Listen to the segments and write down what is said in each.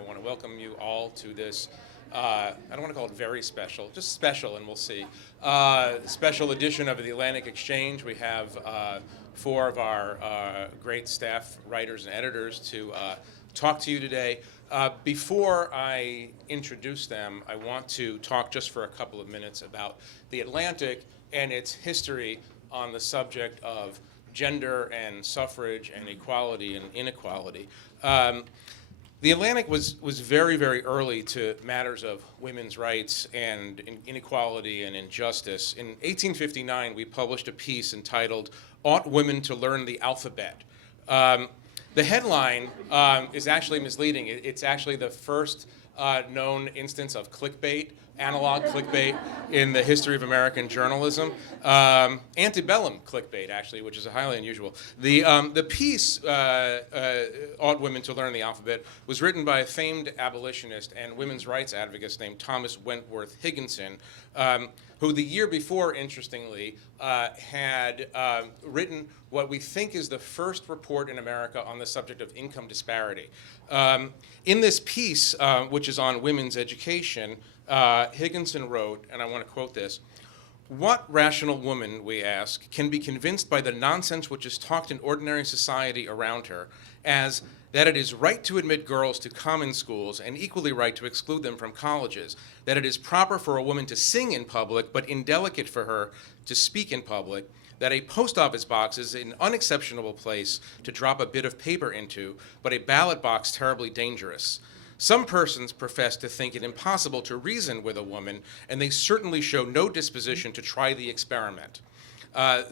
I want to welcome you all to this, I don't want to call it very special, just special, and we'll see, special edition of the Atlantic Exchange. We have four of our great staff writers and editors to talk to you today. Before I introduce them, I want to talk just for a couple of minutes about the Atlantic and its history on the subject of gender and suffrage and equality and inequality. The Atlantic was very, very early to matters of women's rights and inequality and injustice. In 1859, we published a piece entitled, "Ought Women to Learn the Alphabet?" The headline is actually misleading. It's actually the first known instance of clickbait, analog clickbait, in the history of American journalism. Antebellum clickbait, actually, which is highly unusual. The piece, Ought Women to Learn the Alphabet, was written by a famed abolitionist and women's rights advocate named Thomas Wentworth Higginson, who the year before, interestingly, had written what we think is the first report in America on the subject of income disparity. In this piece, which is on women's education, Higginson wrote, and I want to quote this, "What rational woman, we ask, can be convinced by the nonsense which is talked in ordinary society around her, as that it is right to admit girls to common schools and equally right to exclude them from colleges, that it is proper for a woman to sing in public but indelicate for her to speak in public, that a post office box is an unexceptionable place to drop a bit of paper into, but a ballot box terribly dangerous. Some persons profess to think it impossible to reason with a woman, and they certainly show no disposition to try the experiment."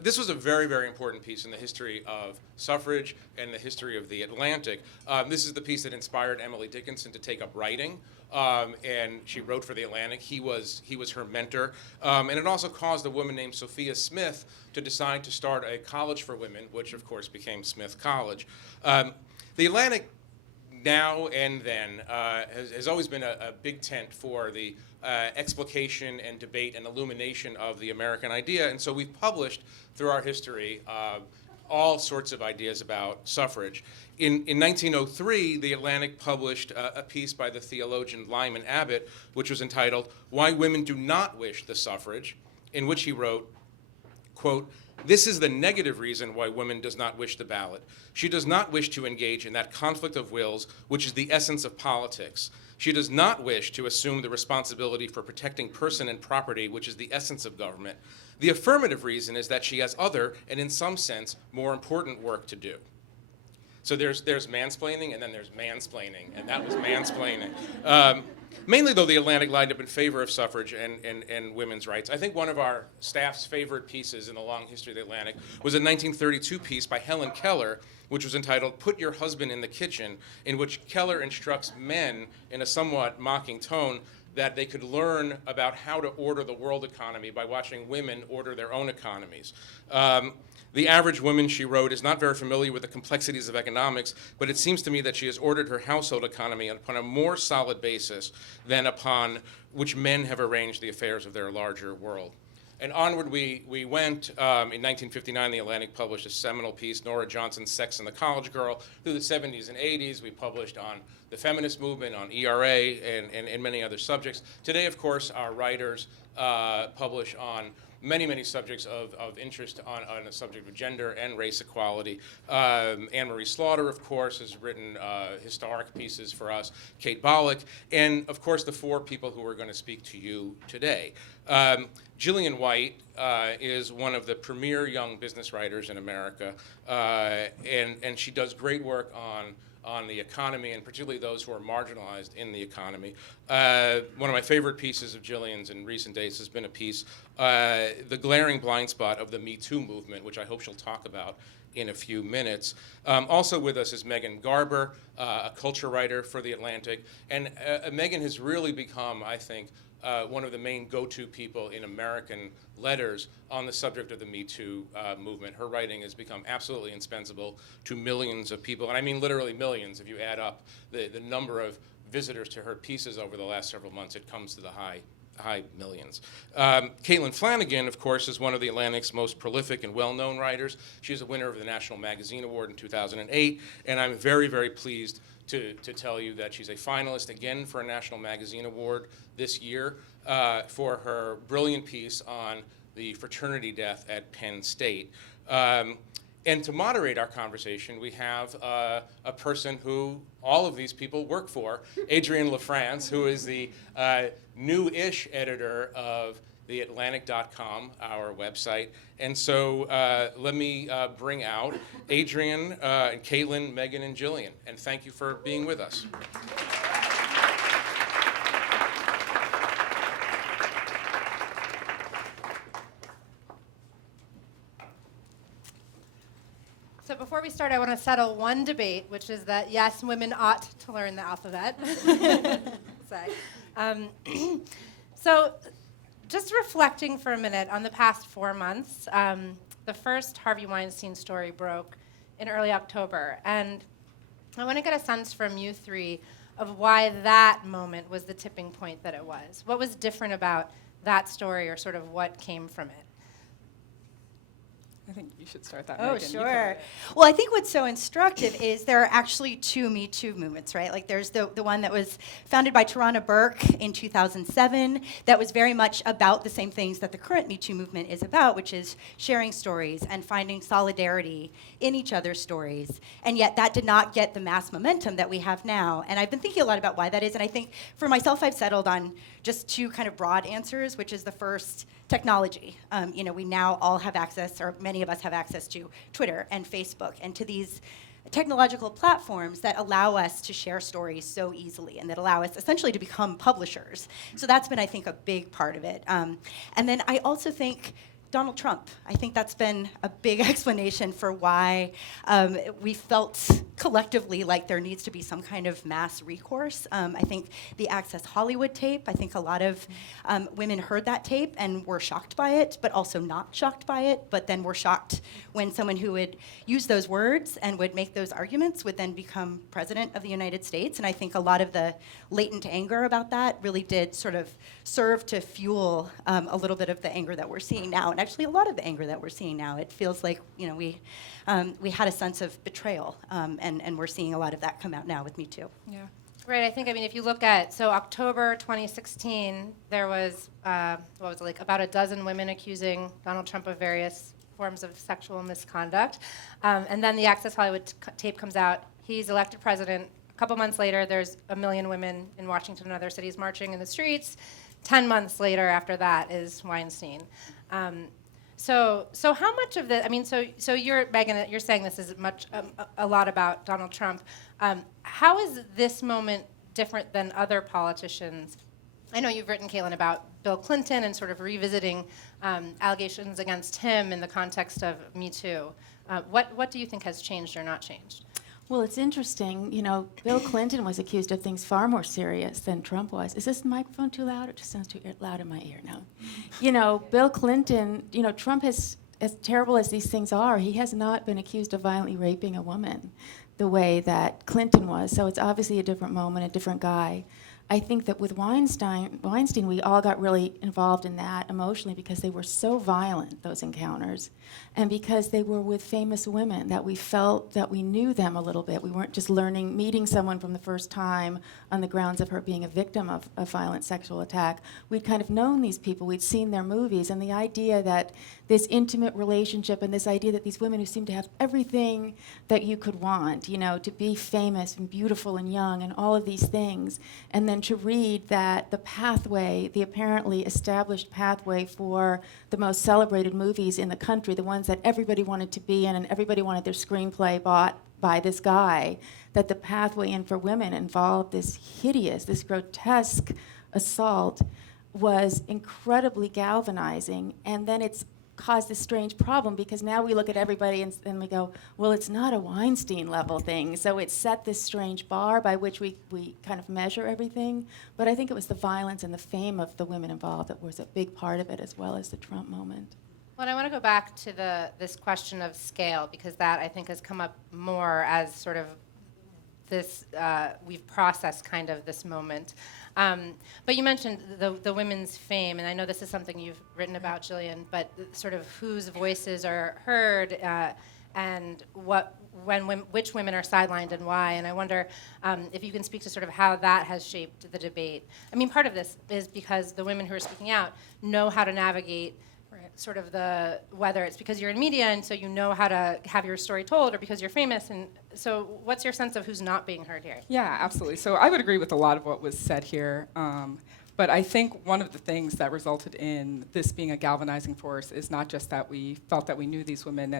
This was a very, very important piece in the history of suffrage and the history of the Atlantic. This is the piece that inspired Emily Dickinson to take up writing, and she wrote for the Atlantic. He was her mentor, and it also caused a woman named Sophia Smith to decide to start a college for women, which of course became Smith College. The Atlantic now and then has always been a big tent for the explication and debate and illumination of the American idea, and so we've published through our history all sorts of ideas about suffrage. In 1903, the Atlantic published a piece by the theologian Lyman Abbott, which was entitled, "Why Women Do Not Wish the Suffrage," in which he wrote, quote, "This is the negative reason why woman does not wish the ballot. She does not wish to engage in that conflict of wills which is the essence of politics. She does not wish to assume the responsibility for protecting person and property, which is the essence of government. The affirmative reason is that she has other, and in some sense, more important work to do." So there's mansplaining, and then there's mansplaining, and that was mansplaining. Mainly, though, the Atlantic lined up in favor of suffrage and women's rights. I think one of our staff's favorite pieces in the long history of the Atlantic was a 1932 piece by Helen Keller, which was entitled "Put Your Husband in the Kitchen," in which Keller instructs men in a somewhat mocking tone that they could learn about how to order the world economy by watching women order their own economies. The average woman, she wrote, is not very familiar with the complexities of economics, but it seems to me that she has ordered her household economy upon a more solid basis than upon which men have arranged the affairs of their larger world. And onward we went. In 1959, the Atlantic published a seminal piece, Nora Johnson's Sex and the College Girl. Through the 70s and 80s, we published on the feminist movement, on ERA, and many other subjects. Today, of course, our writers publish on many subjects of interest on the subject of gender and race equality. Anne-Marie Slaughter, of course, has written historic pieces for us, Kate Bollock, and, of course, the four people who are going to speak to you today. Gillian White is one of the premier young business writers in America, and she does great work on the economy, and particularly those who are marginalized in the economy. One of my favorite pieces of Gillian's in recent days has been a piece, The Glaring Blind Spot of the MeToo Movement, which I hope she'll talk about in a few minutes. Also with us is Megan Garber, a culture writer for The Atlantic, and Megan has really become, I think, one of the main go-to people in American letters on the subject of the Me Too movement. Her writing has become absolutely indispensable to millions of people, and I mean literally millions. If you add up the number of visitors to her pieces over the last several months, it comes to the high millions. Caitlin Flanagan, of course, is one of the Atlantic's most prolific and well-known writers. She is a winner of the National Magazine Award in 2008, and I'm very, very pleased to tell you that she's a finalist again for a National Magazine Award this year for her brilliant piece on the fraternity death at Penn State. And to moderate our conversation, we have a person who all of these people work for, Adrienne LaFrance, who is the new-ish editor of the Atlantic.com, our website. And so let me bring out Adrienne, and Caitlin, Megan, and Gillian. And thank you for being with us. So before we start, I want to settle one debate, which is that, yes, women ought to learn the alphabet. So just reflecting for a minute on the past 4 months, the first Harvey Weinstein story broke in early October. And I want to get a sense from you three of why that moment was the tipping point that it was. What was different about that story, or sort of what came from it? I think you should start that. Oh, Megan. sure. Well, I think what's so instructive is there are actually two MeToo movements, right? Like there's the one that was founded by Tarana Burke in 2007 that was very much about the same things that the current MeToo movement is about, which is sharing stories and finding solidarity in each other's stories. And yet that did not get the mass momentum that we have now. And I've been thinking a lot about why that is. And I think for myself, I've settled on just two kind of broad answers, which is the first, technology. We now all have access, or many of us have access to Twitter and Facebook and to these technological platforms that allow us to share stories so easily and that allow us essentially to become publishers. So that's been, I think, a big part of it. And then I also think Donald Trump. I think that's been a big explanation for why we felt collectively like there needs to be some kind of mass recourse. I think the Access Hollywood tape, I think a lot of women heard that tape and were shocked by it, but also not shocked by it, but then were shocked when someone who would use those words and would make those arguments would then become president of the United States. And I think a lot of the latent anger about that really did sort of serve to fuel a little bit of the anger that we're seeing now. And actually a lot of the anger that we're seeing now, it feels like we had a sense of betrayal, and we're seeing a lot of that come out now with Me Too. Yeah. Right, I think, if you look at, so October 2016, there was, about a dozen women accusing Donald Trump of various forms of sexual misconduct. And then the Access Hollywood tape comes out. He's elected president. A couple months later, there's 1 million women in Washington and other cities marching in the streets. 10 months later after that is Weinstein. So how much of the, so you're, Megan, you're saying this is a lot about Donald Trump. How is this moment different than other politicians? I know you've written, Caitlin, about Bill Clinton and sort of revisiting allegations against him in the context of Me Too. What do you think has changed or not changed? Well, it's interesting. Bill Clinton was accused of things far more serious than Trump was. Is this microphone too loud? It just sounds too loud in my ear now. Bill Clinton, Trump has, as terrible as these things are, he has not been accused of violently raping a woman the way that Clinton was. So it's obviously a different moment, a different guy. I think that with Weinstein, we all got really involved in that emotionally because they were so violent, those encounters, and because they were with famous women, that we felt that we knew them a little bit. We weren't just meeting someone from the first time on the grounds of her being a victim of a violent sexual attack. We'd kind of known these people, we'd seen their movies, and the idea that this intimate relationship and this idea that these women who seem to have everything that you could want, to be famous and beautiful and young and all of these things, and then to read that the pathway, the apparently established pathway for the most celebrated movies in the country, the ones that everybody wanted to be in and everybody wanted their screenplay bought by this guy, that the pathway in for women involved this hideous, this grotesque assault, was incredibly galvanizing. And then it's caused this strange problem because now we look at everybody and we go, well, it's not a Weinstein level thing. So it set this strange bar by which we kind of measure everything. But I think it was the violence and the fame of the women involved that was a big part of it, as well as the Trump moment. Well, I want to go back to this question of scale, because that, I think, has come up more as sort of this, we've processed kind of this moment. But you mentioned the women's fame, and I know this is something you've written about, Gillian, but sort of whose voices are heard and what which women are sidelined and why. And I wonder if you can speak to sort of how that has shaped the debate. I mean, part of this is because the women who are speaking out know how to navigate sort of whether it's because you're in media and so you know how to have your story told, or because you're famous. And so what's your sense of who's not being heard here? Yeah, absolutely. So I would agree with a lot of what was said here. But I think one of the things that resulted in this being a galvanizing force is not just that we felt that we knew these women,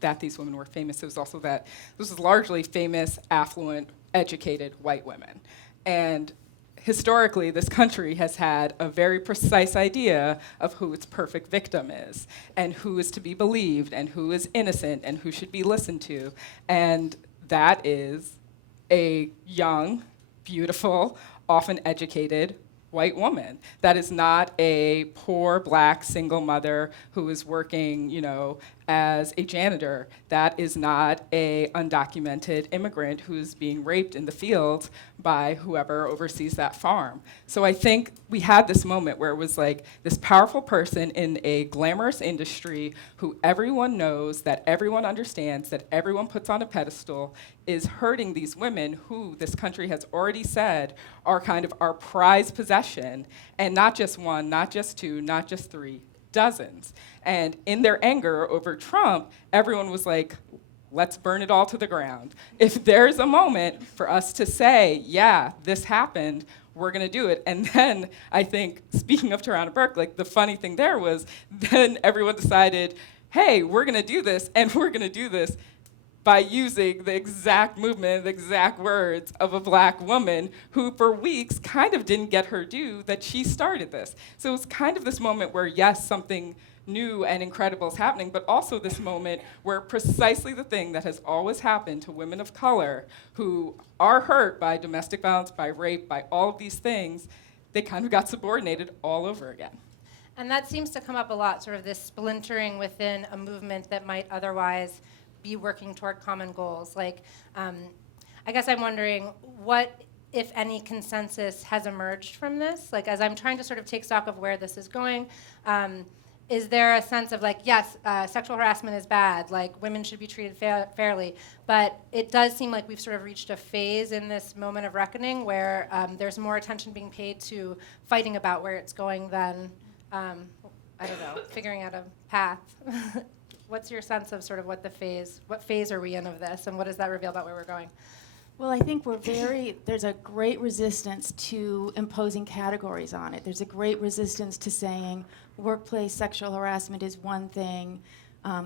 that these women were famous. It was also that this was largely famous, affluent, educated white women. And historically, this country has had a very precise idea of who its perfect victim is, and who is to be believed, and who is innocent, and who should be listened to. And that is a young, beautiful, often educated white woman. That is not a poor black single mother who is working, as a janitor. That is not a undocumented immigrant who's being raped in the field by whoever oversees that farm. So I think we had this moment where it was like this powerful person in a glamorous industry who everyone knows, that everyone understands, that everyone puts on a pedestal, is hurting these women who this country has already said are kind of our prized possession, and not just one, not just two, not just three, dozens. And in their anger over Trump, everyone was like, let's burn it all to the ground. If there's a moment for us to say, yeah, this happened, we're gonna do it. And then I think, speaking of Tarana Burke, like the funny thing there was, then everyone decided, hey, we're gonna do this, and we're gonna do this by using the exact movement, the exact words of a black woman who for weeks kind of didn't get her due, that she started this. So it was kind of this moment where, yes, something new and incredible is happening, but also this moment where precisely the thing that has always happened to women of color who are hurt by domestic violence, by rape, by all of these things, they kind of got subordinated all over again. And that seems to come up a lot, sort of this splintering within a movement that might otherwise be working toward common goals. Like, I guess I'm wondering what, if any, consensus has emerged from this? Like, as I'm trying to sort of take stock of where this is going, is there a sense of like, yes, sexual harassment is bad, like women should be treated fairly, but it does seem like we've sort of reached a phase in this moment of reckoning where there's more attention being paid to fighting about where it's going than, I don't know, figuring out a path. What's your sense of sort of what phase are we in of this, and what does that reveal about where we're going? Well, I think there's a great resistance to imposing categories on it. There's a great resistance to saying workplace sexual harassment is one thing.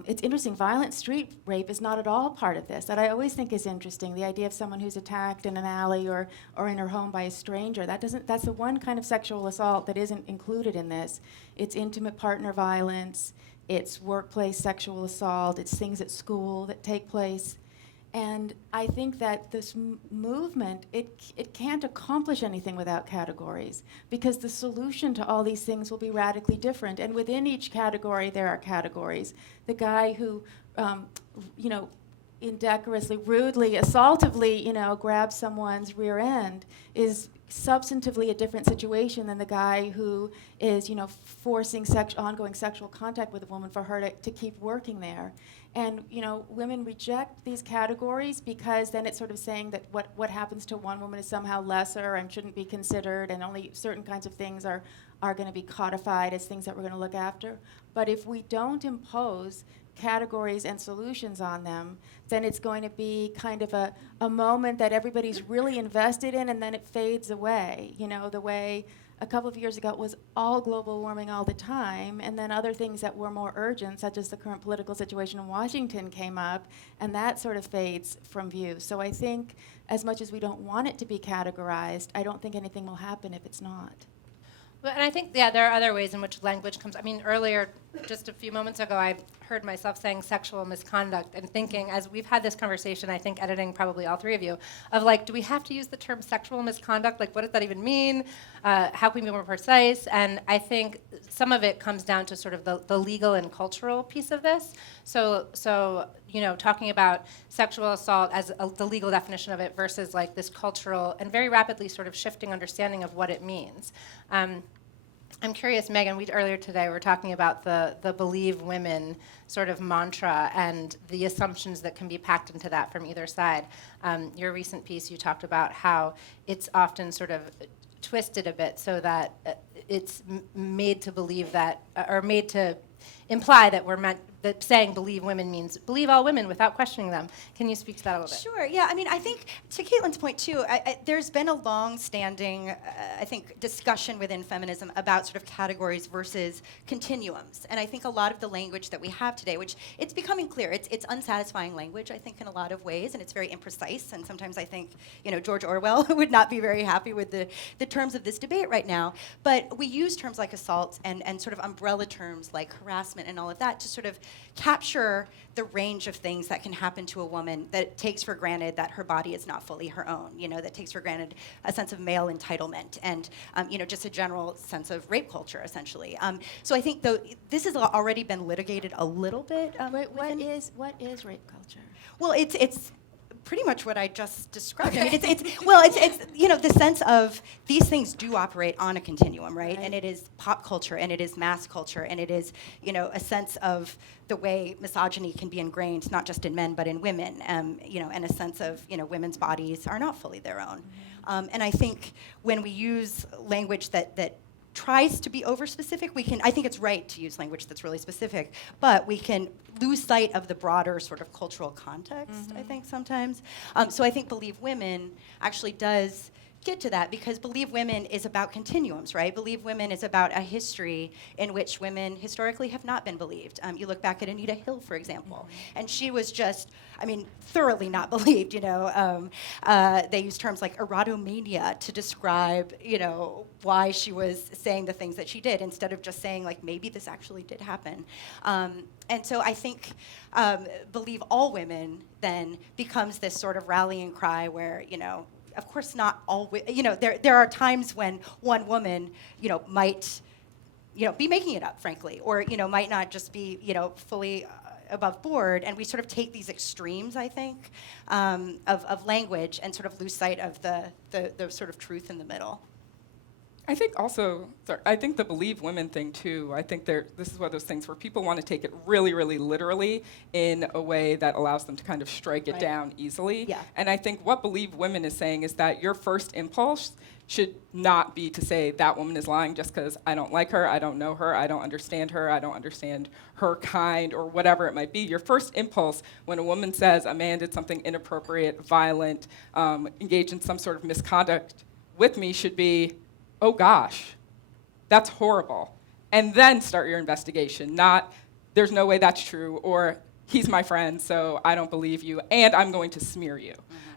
It's interesting, violent street rape is not at all part of this. That I always think is interesting, the idea of someone who's attacked in an alley or in her home by a stranger. That's the one kind of sexual assault that isn't included in this. It's intimate partner violence, it's workplace sexual assault, it's things at school that take place. And I think that this movement, it can't accomplish anything without categories, because the solution to all these things will be radically different. And within each category, there are categories. The guy who, indecorously, rudely, assaultively, grabs someone's rear end is substantively a different situation than the guy who is, forcing ongoing sexual contact with a woman for her to keep working there. And women reject these categories because then it's sort of saying that what happens to one woman is somehow lesser and shouldn't be considered, and only certain kinds of things are going to be codified as things that we're going to look after. But if we don't impose categories and solutions on them, then it's going to be kind of a moment that everybody's really invested in, and then it fades away. The way a couple of years ago it was all global warming all the time, and then other things that were more urgent, such as the current political situation in Washington, came up, and that sort of fades from view. So I think as much as we don't want it to be categorized, I don't think anything will happen if it's not. Well, and I think, there are other ways in which language comes. I mean, earlier, just a few moments ago, I heard myself saying sexual misconduct and thinking, as we've had this conversation, I think editing probably all three of you, of like, do we have to use the term sexual misconduct? Like, what does that even mean? How can we be more precise? And I think some of it comes down to sort of the legal and cultural piece of this. So talking about sexual assault as the legal definition of it versus like this cultural and very rapidly sort of shifting understanding of what it means. I'm curious, Megan, earlier today we were talking about the believe women sort of mantra and the assumptions that can be packed into that from either side. Your recent piece, you talked about how it's often sort of twisted a bit so that it's made to believe that, or made to imply that that saying believe women means believe all women without questioning them. Can you speak to that a little bit? Sure, yeah. I mean, I think to Caitlin's point too, there's been a long-standing, I think, discussion within feminism about sort of categories versus continuums. And I think a lot of the language that we have today, which it's becoming clear, it's unsatisfying language, I think, in a lot of ways, and it's very imprecise. And sometimes I think, George Orwell would not be very happy with the terms of this debate right now. But we use terms like assault and sort of umbrella terms like harassment and all of that to sort of capture the range of things that can happen to a woman that takes for granted that her body is not fully her own, that takes for granted a sense of male entitlement and, just a general sense of rape culture, essentially. So I think, though, this has already been litigated a little bit. Wait, what is rape culture? Well, it's pretty much what I just described. I mean, it's the sense of these things do operate on a continuum, right? And it is pop culture, and it is mass culture, and it is, a sense of the way misogyny can be ingrained, not just in men, but in women, and a sense of, women's bodies are not fully their own. And I think when we use language that tries to be over-specific, I think it's right to use language that's really specific, but we can lose sight of the broader sort of cultural context, I think, sometimes. So I think Believe Women actually does get to that, because Believe Women is about continuums, right? Believe Women is about a history in which women historically have not been believed. You look back at Anita Hill, for example, and she was just, thoroughly not believed, They use terms like erotomania to describe, why she was saying the things that she did, instead of just saying, like, maybe this actually did happen. And so I think Believe All Women then becomes this sort of rallying cry where, of course not all, there are times when one woman, might, be making it up, frankly, or, might not just be, fully above board, and we sort of take these extremes, I think, of language and sort of lose sight of the sort of truth in the middle. I think also, I think the Believe Women thing too, I think this is one of those things where people want to take it really, really literally in a way that allows them to kind of strike it down easily. Yeah. And I think what Believe Women is saying is that your first impulse should not be to say that woman is lying just because I don't like her, I don't know her, I don't understand her, I don't understand her kind, or whatever it might be. Your first impulse when a woman says a man did something inappropriate, violent, engaged in some sort of misconduct with me should be, oh gosh, that's horrible. And then start your investigation, not there's no way that's true, or he's my friend, so I don't believe you, and I'm going to smear you.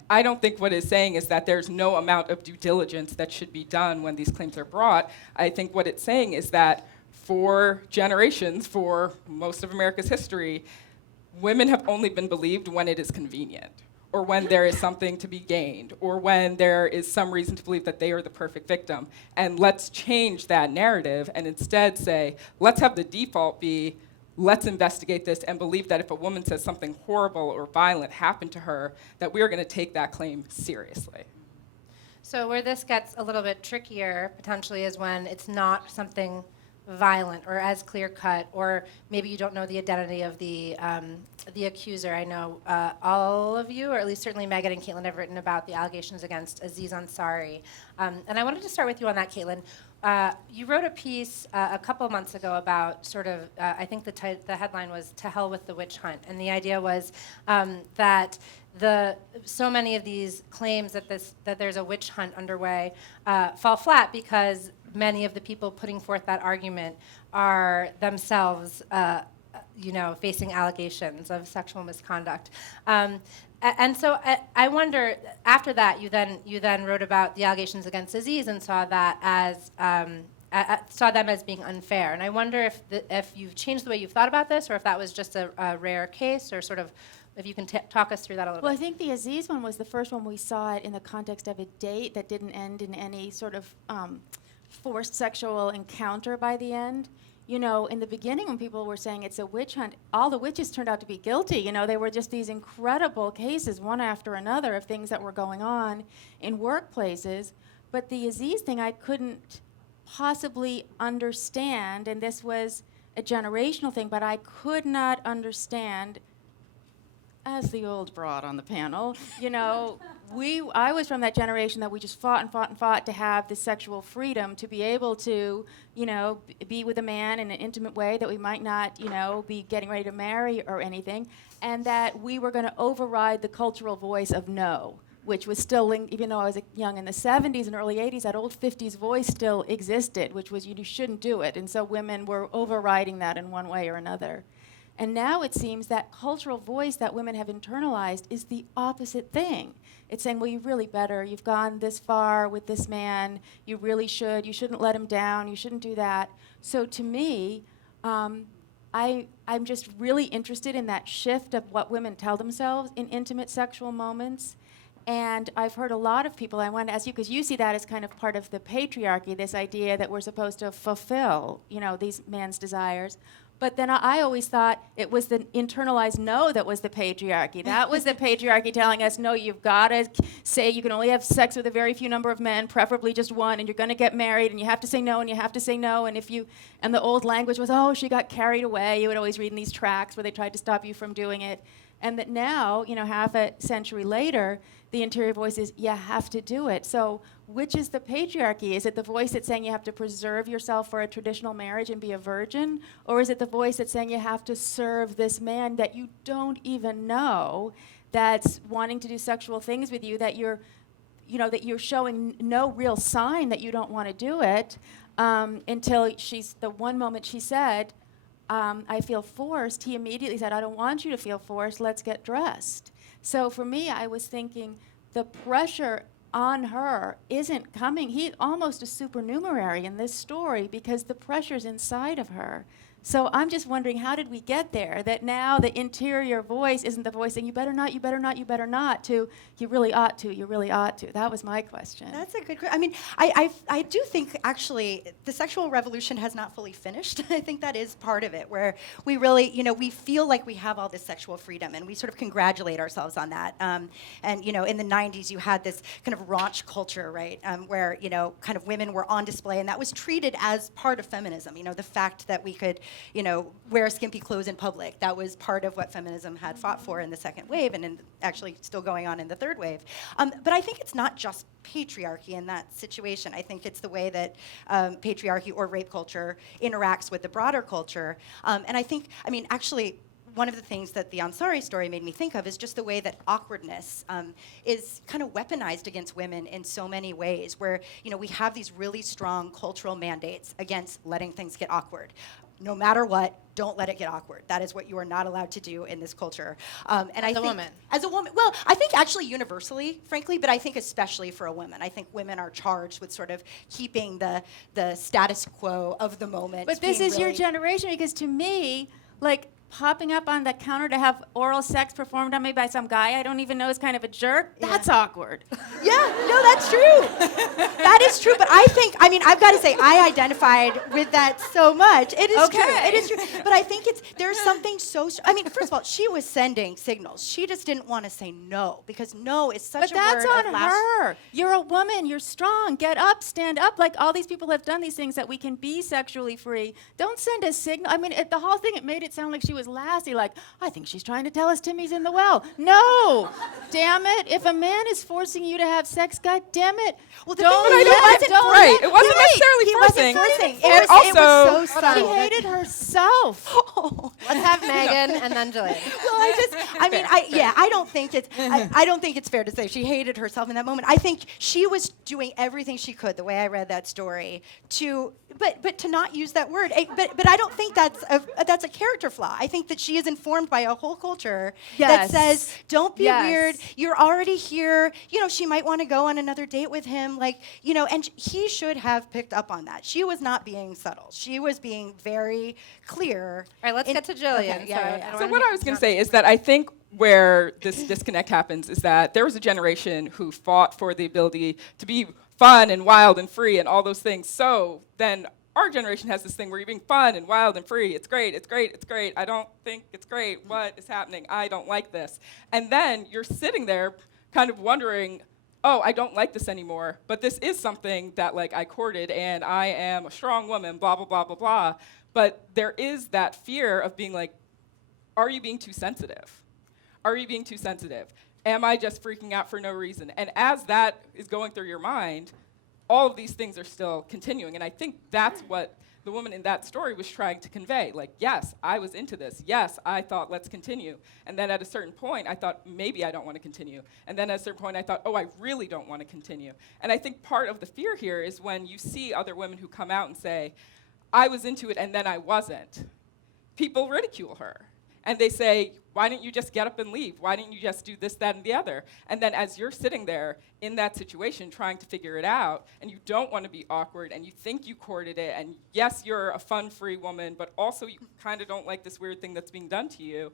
I don't think what it's saying is that there's no amount of due diligence that should be done when these claims are brought. I think what it's saying is that for generations, for most of America's history, women have only been believed when it is convenient, or when there is something to be gained, or when there is some reason to believe that they are the perfect victim. And let's change that narrative and instead say, let's have the default be, let's investigate this and believe that if a woman says something horrible or violent happened to her, that we are gonna take that claim seriously. So where this gets a little bit trickier, potentially, is when it's not something violent or as clear-cut, or maybe you don't know the identity of the accuser. I know all of you, or at least certainly Megan and Caitlin, have written about the allegations against Aziz Ansari. And I wanted to start with you on that, Caitlin. You wrote a piece a couple months ago about sort of, I think the headline was "To Hell with the Witch Hunt," and the idea was that so many of these claims that there's a witch hunt underway fall flat because many of the people putting forth that argument are themselves, facing allegations of sexual misconduct. And so I wonder, after that, you then wrote about the allegations against Aziz and saw that as saw them as being unfair. And I wonder if you've changed the way you've thought about this, or if that was just a rare case, or sort of, if you can talk us through that a little bit. Well, I think the Aziz one was the first one we saw it in the context of a date that didn't end in any sort of forced sexual encounter by the end. In the beginning when people were saying it's a witch hunt, all the witches turned out to be guilty. They were just these incredible cases, one after another, of things that were going on in workplaces. But the Aziz thing, I couldn't possibly understand, and this was a generational thing, but I could not understand, as the old broad on the panel, you know, I was from that generation that we just fought and fought and fought to have the sexual freedom to be able to, you know, be with a man in an intimate way that we might not, you know, be getting ready to marry or anything, and that we were going to override the cultural voice of no, which was still, even though I was young in the 70s and early 80s, that old 50s voice still existed, which was you shouldn't do it. And so women were overriding that in one way or another. And now it seems that cultural voice that women have internalized is the opposite thing. It's saying, well, you really better. You've gone this far with this man. You really should. You shouldn't let him down. You shouldn't do that. So to me, I'm just really interested in that shift of what women tell themselves in intimate sexual moments. And I've heard a lot of people, I wanted to ask you, because you see that as kind of part of the patriarchy, this idea that we're supposed to fulfill, you know, these men's desires. But then I always thought it was the internalized no that was the patriarchy. That was the patriarchy telling us, no, you've got to say you can only have sex with a very few number of men, preferably just one, and you're going to get married, and you have to say no, and you have to say no. And and the old language was, oh, she got carried away. You would always read in these tracts where they tried to stop you from doing it. And that now, you know, half a century later, the interior voice is, you have to do it. So which is the patriarchy? Is it the voice that's saying you have to preserve yourself for a traditional marriage and be a virgin? Or is it the voice that's saying you have to serve this man that you don't even know, that's wanting to do sexual things with you, that you're showing no real sign that you don't want to do it, until the one moment she said, I feel forced, he immediately said, I don't want you to feel forced, let's get dressed. So for me, I was thinking the pressure on her isn't coming. He's almost a supernumerary in this story because the pressure's inside of her. So I'm just wondering, how did we get there? That now the interior voice isn't the voice saying, you better not, you better not, you better not, to you really ought to, you really ought to. That was my question. That's a good question. I mean, I do think, actually, the sexual revolution has not fully finished. I think that is part of it, where we really, you know, we feel like we have all this sexual freedom, and we sort of congratulate ourselves on that. And, you know, in the 90s, you had this kind of raunch culture, right, where, you know, kind of women were on display, and that was treated as part of feminism. You know, the fact that we could, you know, wear skimpy clothes in public. That was part of what feminism had fought for in the second wave, and actually still going on in the third wave. But I think it's not just patriarchy in that situation. I think it's the way that patriarchy or rape culture interacts with the broader culture. And I think, I mean, actually, one of the things that the Ansari story made me think of is just the way that awkwardness is kind of weaponized against women in so many ways, where, you know, we have these really strong cultural mandates against letting things get awkward. No matter what, don't let it get awkward. That is what you are not allowed to do in this culture. And As a woman. As a woman. Well, I think actually universally, frankly, but I think especially for a woman. I think women are charged with sort of keeping the status quo of the moment. But this is your generation, because to me, like, popping up on the counter to have oral sex performed on me by some guy I don't even know is kind of a jerk. Yeah. That's awkward. Yeah, no, that's true. That is true, but I think, I mean, I've got to say, I identified with that so much. It is true. It is true. But I think there's something so, I mean, first of all, she was sending signals. She just didn't want to say no, because no is such a word But that's of on her. You're a woman. You're strong. Get up. Stand up. Like, all these people have done these things that we can be sexually free. Don't send a signal. I mean, the whole thing, it made it sound like she was lasty. Like, I think she's trying to tell us Timmy's in the well. No. Damn it. If a man is forcing you to have sex, God damn it. Well, But it wasn't necessarily He forcing. wasn't forcing. And It was so also, subtle. She hated herself. Let's have Megan and then Gillian. Well, I don't think it's fair to say she hated herself in that moment. I think she was doing everything she could, the way I read that story, but to not use that word. But I don't think that's a character flaw. I think that she is informed by a whole culture that says, don't be weird. You're already here. You know, she might want to go on another date with him. Like, you know, and he should have picked up on that. She was not being subtle. She was being very clear. All right, let's get to Gillian. Okay, yeah. So what I was going to say is that I think where this disconnect happens is that there was a generation who fought for the ability to be fun and wild and free and all those things. So then our generation has this thing where you're being fun and wild and free. It's great, it's great, it's great. I don't think it's great. What is happening? I don't like this. And then you're sitting there kind of wondering, oh, I don't like this anymore, but this is something that like I courted and I am a strong woman, blah, blah, blah, blah, blah. But there is that fear of being like, are you being too sensitive? Are you being too sensitive? Am I just freaking out for no reason? And as that is going through your mind, all of these things are still continuing. And I think that's what the woman in that story was trying to convey. Like, yes, I was into this. Yes, I thought, let's continue. And then at a certain point, I thought, maybe I don't want to continue. And then at a certain point, I thought, oh, I really don't want to continue. And I think part of the fear here is when you see other women who come out and say, I was into it and then I wasn't. People ridicule her. And they say, why didn't you just get up and leave? Why didn't you just do this, that, and the other? And then as you're sitting there in that situation trying to figure it out, and you don't want to be awkward, and you think you courted it, and yes, you're a fun-free woman, but also you kind of don't like this weird thing that's being done to you,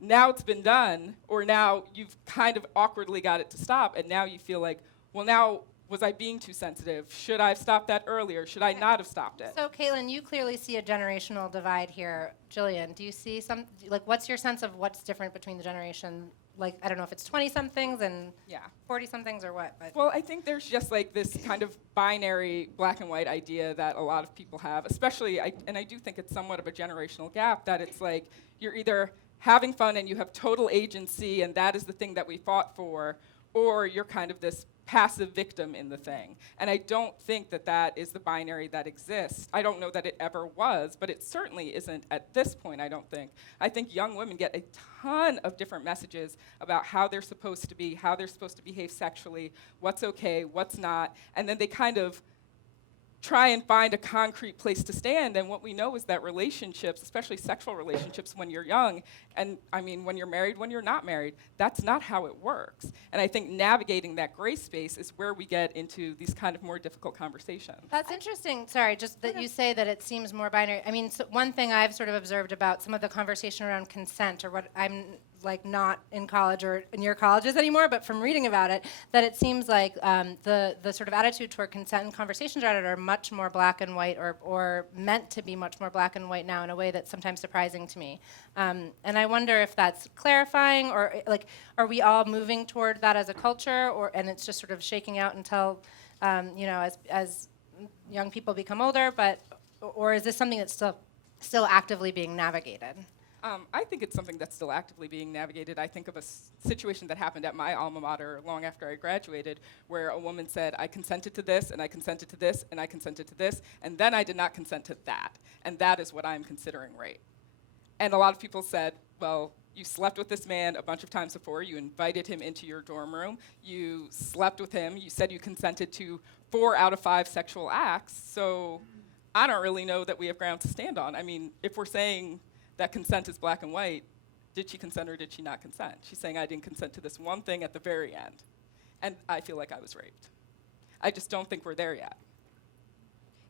now it's been done, or now you've kind of awkwardly got it to stop, and now you feel like, well, now, was I being too sensitive? Should I have stopped that earlier? Should I not have stopped it? So, Caitlin, you clearly see a generational divide here. Gillian, do you see what's your sense of what's different between the generation? Like, I don't know if it's 20-somethings and 40-somethings or what, but. Well, I think there's just like this kind of binary black and white idea that a lot of people have, especially, and I do think it's somewhat of a generational gap, that it's like you're either having fun and you have total agency and that is the thing that we fought for, or you're kind of this passive victim in the thing. And I don't think that that is the binary that exists. I don't know that it ever was, but it certainly isn't at this point, I don't think. I think young women get a ton of different messages about how they're supposed to be, how they're supposed to behave sexually, what's okay, what's not, and then they kind of try and find a concrete place to stand. And what we know is that relationships, especially sexual relationships when you're young, and I mean when you're married, when you're not married, that's not how it works. And I think navigating that gray space is where we get into these kind of more difficult conversations. That's interesting. Sorry, just that you say that it seems more binary. I mean, so one thing I've sort of observed about some of the conversation around consent, or what I'm like not in college or near colleges anymore, but from reading about it, that it seems like the sort of attitude toward consent and conversations around it are much more black and white, or meant to be much more black and white now in a way that's sometimes surprising to me. And I wonder if that's clarifying, or like, are we all moving toward that as a culture, and it's just sort of shaking out until, as young people become older, or is this something that's still actively being navigated? I think it's something that's still actively being navigated. I think of a situation that happened at my alma mater long after I graduated, where a woman said, I consented to this, and I consented to this, and I consented to this, and then I did not consent to that, and that is what I'm considering rape. And a lot of people said, well, you slept with this man a bunch of times before, you invited him into your dorm room, you slept with him, you said you consented to 4 out of 5 sexual acts, so I don't really know that we have ground to stand on. I mean, if we're saying that consent is black and white, did she consent or did she not consent? She's saying I didn't consent to this one thing at the very end, and I feel like I was raped. I just don't think we're there yet.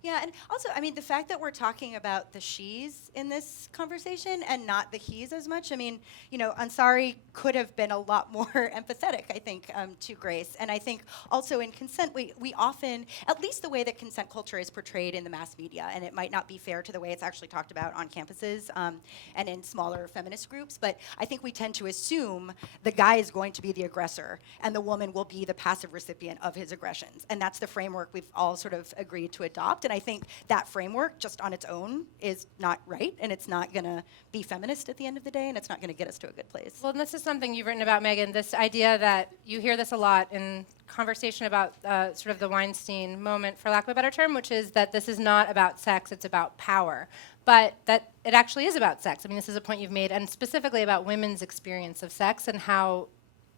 Yeah, and also, I mean, the fact that we're talking about the she's in this conversation and not the he's as much, I mean, Ansari could have been a lot more empathetic, I think, to Grace. And I think also in consent, we often, at least the way that consent culture is portrayed in the mass media, and it might not be fair to the way it's actually talked about on campuses and in smaller feminist groups, but I think we tend to assume the guy is going to be the aggressor and the woman will be the passive recipient of his aggressions. And that's the framework we've all sort of agreed to adopt. And I think that framework just on its own is not right, and it's not going to be feminist at the end of the day, and it's not going to get us to a good place. Well, and this is something you've written about, Megan, this idea that you hear this a lot in conversation about sort of the Weinstein moment, for lack of a better term, which is that this is not about sex, it's about power. But that it actually is about sex. I mean, this is a point you've made, and specifically about women's experience of sex and how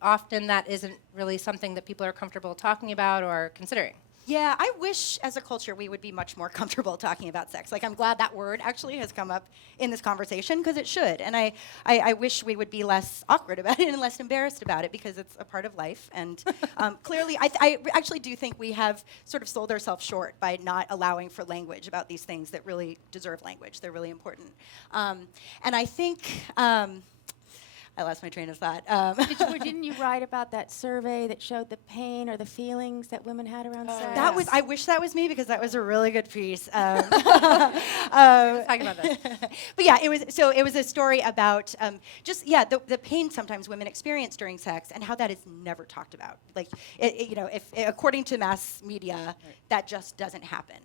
often that isn't really something that people are comfortable talking about or considering. Yeah, I wish as a culture we would be much more comfortable talking about sex. Like, I'm glad that word actually has come up in this conversation, because it should. And I wish we would be less awkward about it and less embarrassed about it, because it's a part of life. And clearly, I actually do think we have sort of sold ourselves short by not allowing for language about these things that really deserve language. They're really important. And I think... I lost my train of thought. Didn't you write about that survey that showed the pain or the feelings that women had around sex? That was. I wish that was me because that was a really good piece. Talking about this. But yeah, it was. So it was a story about the pain sometimes women experience during sex and how that is never talked about. Like if according to mass media, that just doesn't happen.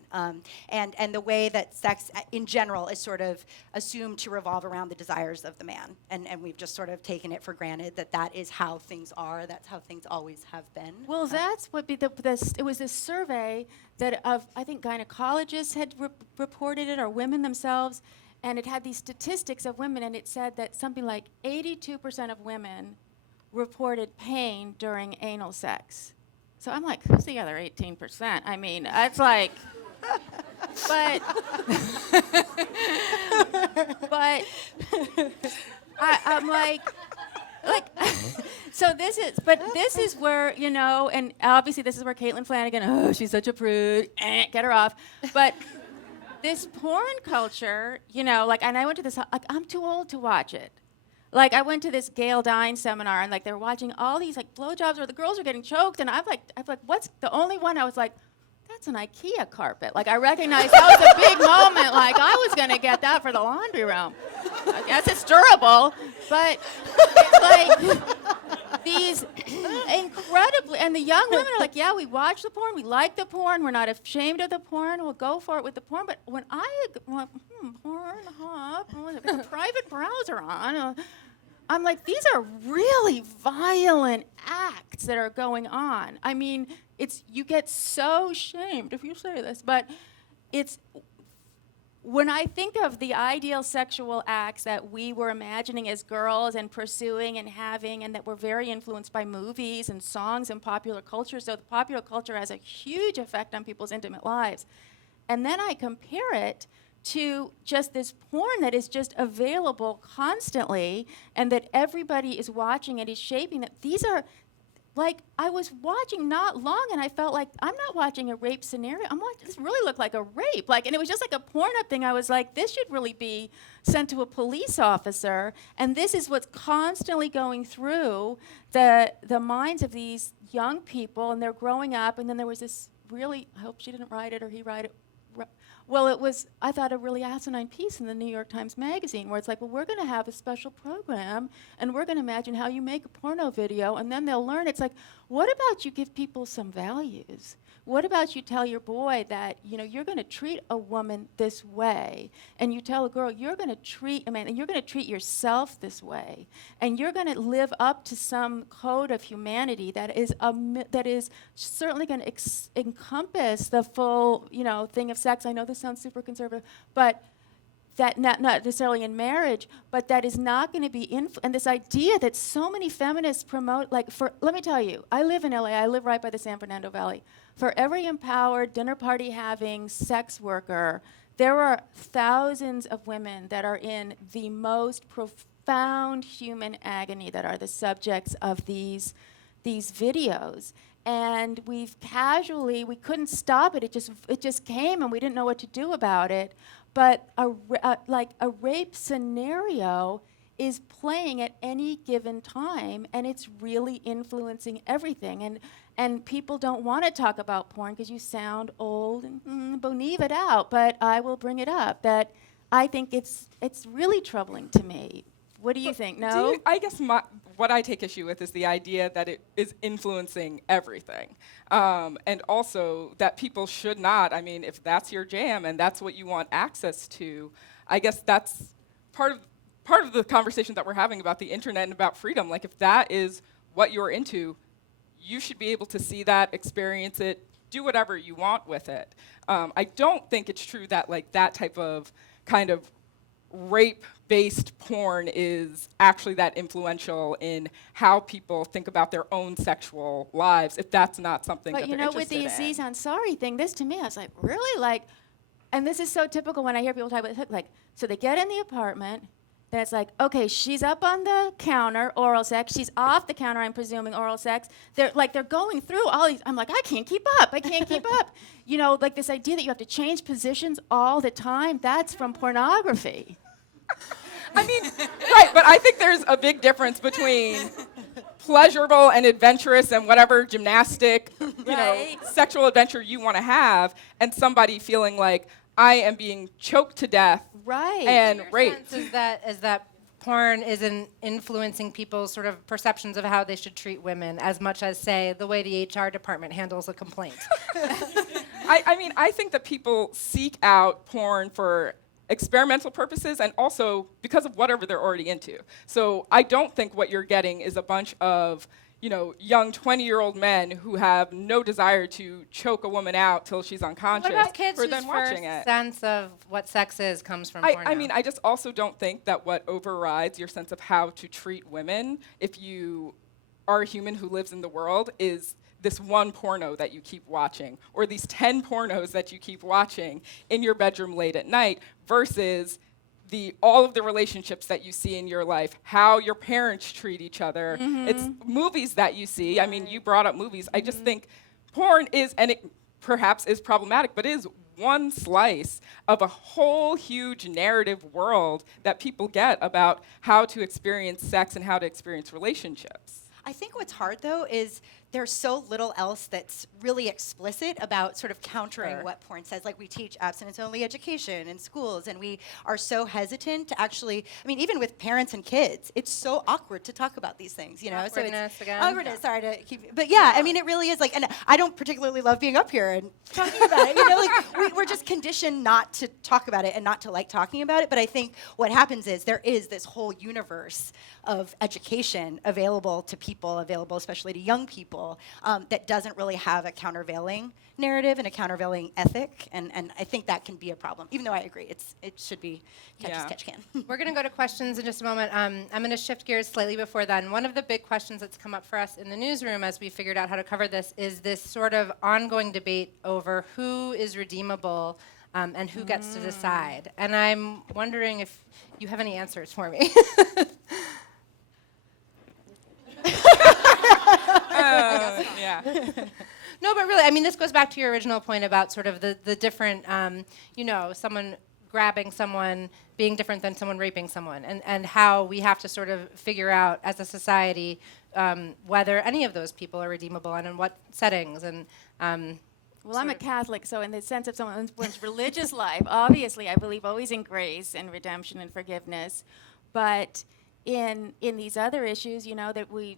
And the way that sex in general is sort of assumed to revolve around the desires of the man, and we've just sort of taken it for granted that is how things are. That's how things always have been. Well, that's what it was this survey that I think gynecologists had reported it, or women themselves, and it had these statistics of women, and it said that something like 82% of women reported pain during anal sex. So I'm like, who's the other 18%? I mean, it's like, but I'm like, so this is where, and obviously this is where Caitlin Flanagan, she's such a prude, get her off. But this porn culture, and I went to this, I'm too old to watch it. Like, I went to this Gail Dine seminar, and they were watching all these blowjobs where the girls are getting choked, and I'm like, what's the only one? I was like, that's an IKEA carpet. I recognized that was a big moment. I was gonna get that for the laundry room. I guess it's durable, but these incredibly, and the young women are like, yeah, we watch the porn, we like the porn, we're not ashamed of the porn, we'll go for it with the porn. But when I went, Pornhub, with a private browser on, I'm like, these are really violent acts that are going on. I mean, you get so shamed if you say this, but when I think of the ideal sexual acts that we were imagining as girls and pursuing and having, and that were very influenced by movies and songs and popular culture, so the popular culture has a huge effect on people's intimate lives. And then I compare it to just this porn that is just available constantly, and that everybody is watching and is shaping that. These are, I was watching not long, and I felt like I'm not watching a rape scenario. This really looked like a rape. And it was just like a porn-up thing. I was like, this should really be sent to a police officer. And this is what's constantly going through the minds of these young people, and they're growing up. And then there was this really, I hope she didn't write it or he write it. Well, it was, I thought, a really asinine piece in the New York Times Magazine where it's like, well, we're going to have a special program, and we're going to imagine how you make a porno video, and then they'll learn. It's like, what about you give people some values? What about you tell your boy that, you're going to treat a woman this way, and you tell a girl you're going to treat a man, and you're going to treat yourself this way, and you're going to live up to some code of humanity that is certainly going to encompass the full, thing of sex. I know this sounds super conservative, but that not necessarily in marriage, but that is not going to be and this idea that so many feminists promote, let me tell you, I live in LA, I live right by the San Fernando Valley. For every empowered dinner party having sex worker, there are thousands of women that are in the most profound human agony that are the subjects of these videos. And we couldn't stop it. It just came, and we didn't know what to do about it. But a rape scenario is playing at any given time, and it's really influencing everything. And people don't want to talk about porn because you sound old and believe it out. But I will bring it up that I think it's really troubling to me. What do you think? No? I guess what I take issue with is the idea that it is influencing everything. And also that people should not, if that's your jam and that's what you want access to, I guess that's part of the conversation that we're having about the internet and about freedom. If that is what you're into, you should be able to see that, experience it, do whatever you want with it. I don't think it's true that that type of kind of rape-based porn is actually that influential in how people think about their own sexual lives, if that's not something that they're interested in. With the Aziz Ansari thing, this to me, I was like, really? And this is so typical when I hear people talk about so they get in the apartment, then it's like, okay, she's up on the counter, oral sex. She's off the counter, I'm presuming, oral sex. They're going through all these. I'm like, I can't keep up. This idea that you have to change positions all the time, that's from pornography. I mean, right, but I think there's a big difference between pleasurable and adventurous and whatever gymnastic, sexual adventure you want to have, and somebody feeling like, I am being choked to death and Your raped. sense is that porn isn't influencing people's sort of perceptions of how they should treat women as much as, say, the way the HR department handles a complaint. I mean, I think that people seek out porn for experimental purposes and also because of whatever they're already into. So I don't think what you're getting is a bunch of, young 20-year-old men who have no desire to choke a woman out till she's unconscious What about kids for whose then first watching it. sense of what sex is comes from porn? I mean, I just also don't think that what overrides your sense of how to treat women, if you are a human who lives in the world, is this one porno that you keep watching, or these 10 pornos that you keep watching in your bedroom late at night, versus all of the relationships that you see in your life, how your parents treat each other. It's movies that you see. I mean, you brought up movies. I just think porn is, and it perhaps is problematic, but is one slice of a whole huge narrative world that people get about how to experience sex and how to experience relationships. I think what's hard, though, is there's so little else that's really explicit about sort of countering what porn says. Like, we teach abstinence-only education in schools, and we are so hesitant to actually, I mean, even with parents and kids, it's so awkward to talk about these things, Awkwardness so it's again. awkwardness, sorry to keep, but yeah, I mean, it really is like, and I don't particularly love being up here and talking about it, we're just conditioned not to talk about it and not to like talking about it, but I think what happens is there is this whole universe of education available to people, available especially to young people, that doesn't really have a countervailing narrative and a countervailing ethic, and I think that can be a problem, even though I agree it should be catch as catch can. We're going to go to questions in just a moment. I'm going to shift gears slightly before then. One of the big questions that's come up for us in the newsroom as we figured out how to cover this is this sort of ongoing debate over who is redeemable and who gets to decide. And I'm wondering if you have any answers for me. Yeah. No, but really, I mean, this goes back to your original point about sort of the different, someone grabbing someone being different than someone raping someone, and how we have to sort of figure out as a society whether any of those people are redeemable and in what settings. And well, I'm a Catholic, so in the sense of someone's religious life, obviously I believe always in grace and redemption and forgiveness. But in these other issues, that we,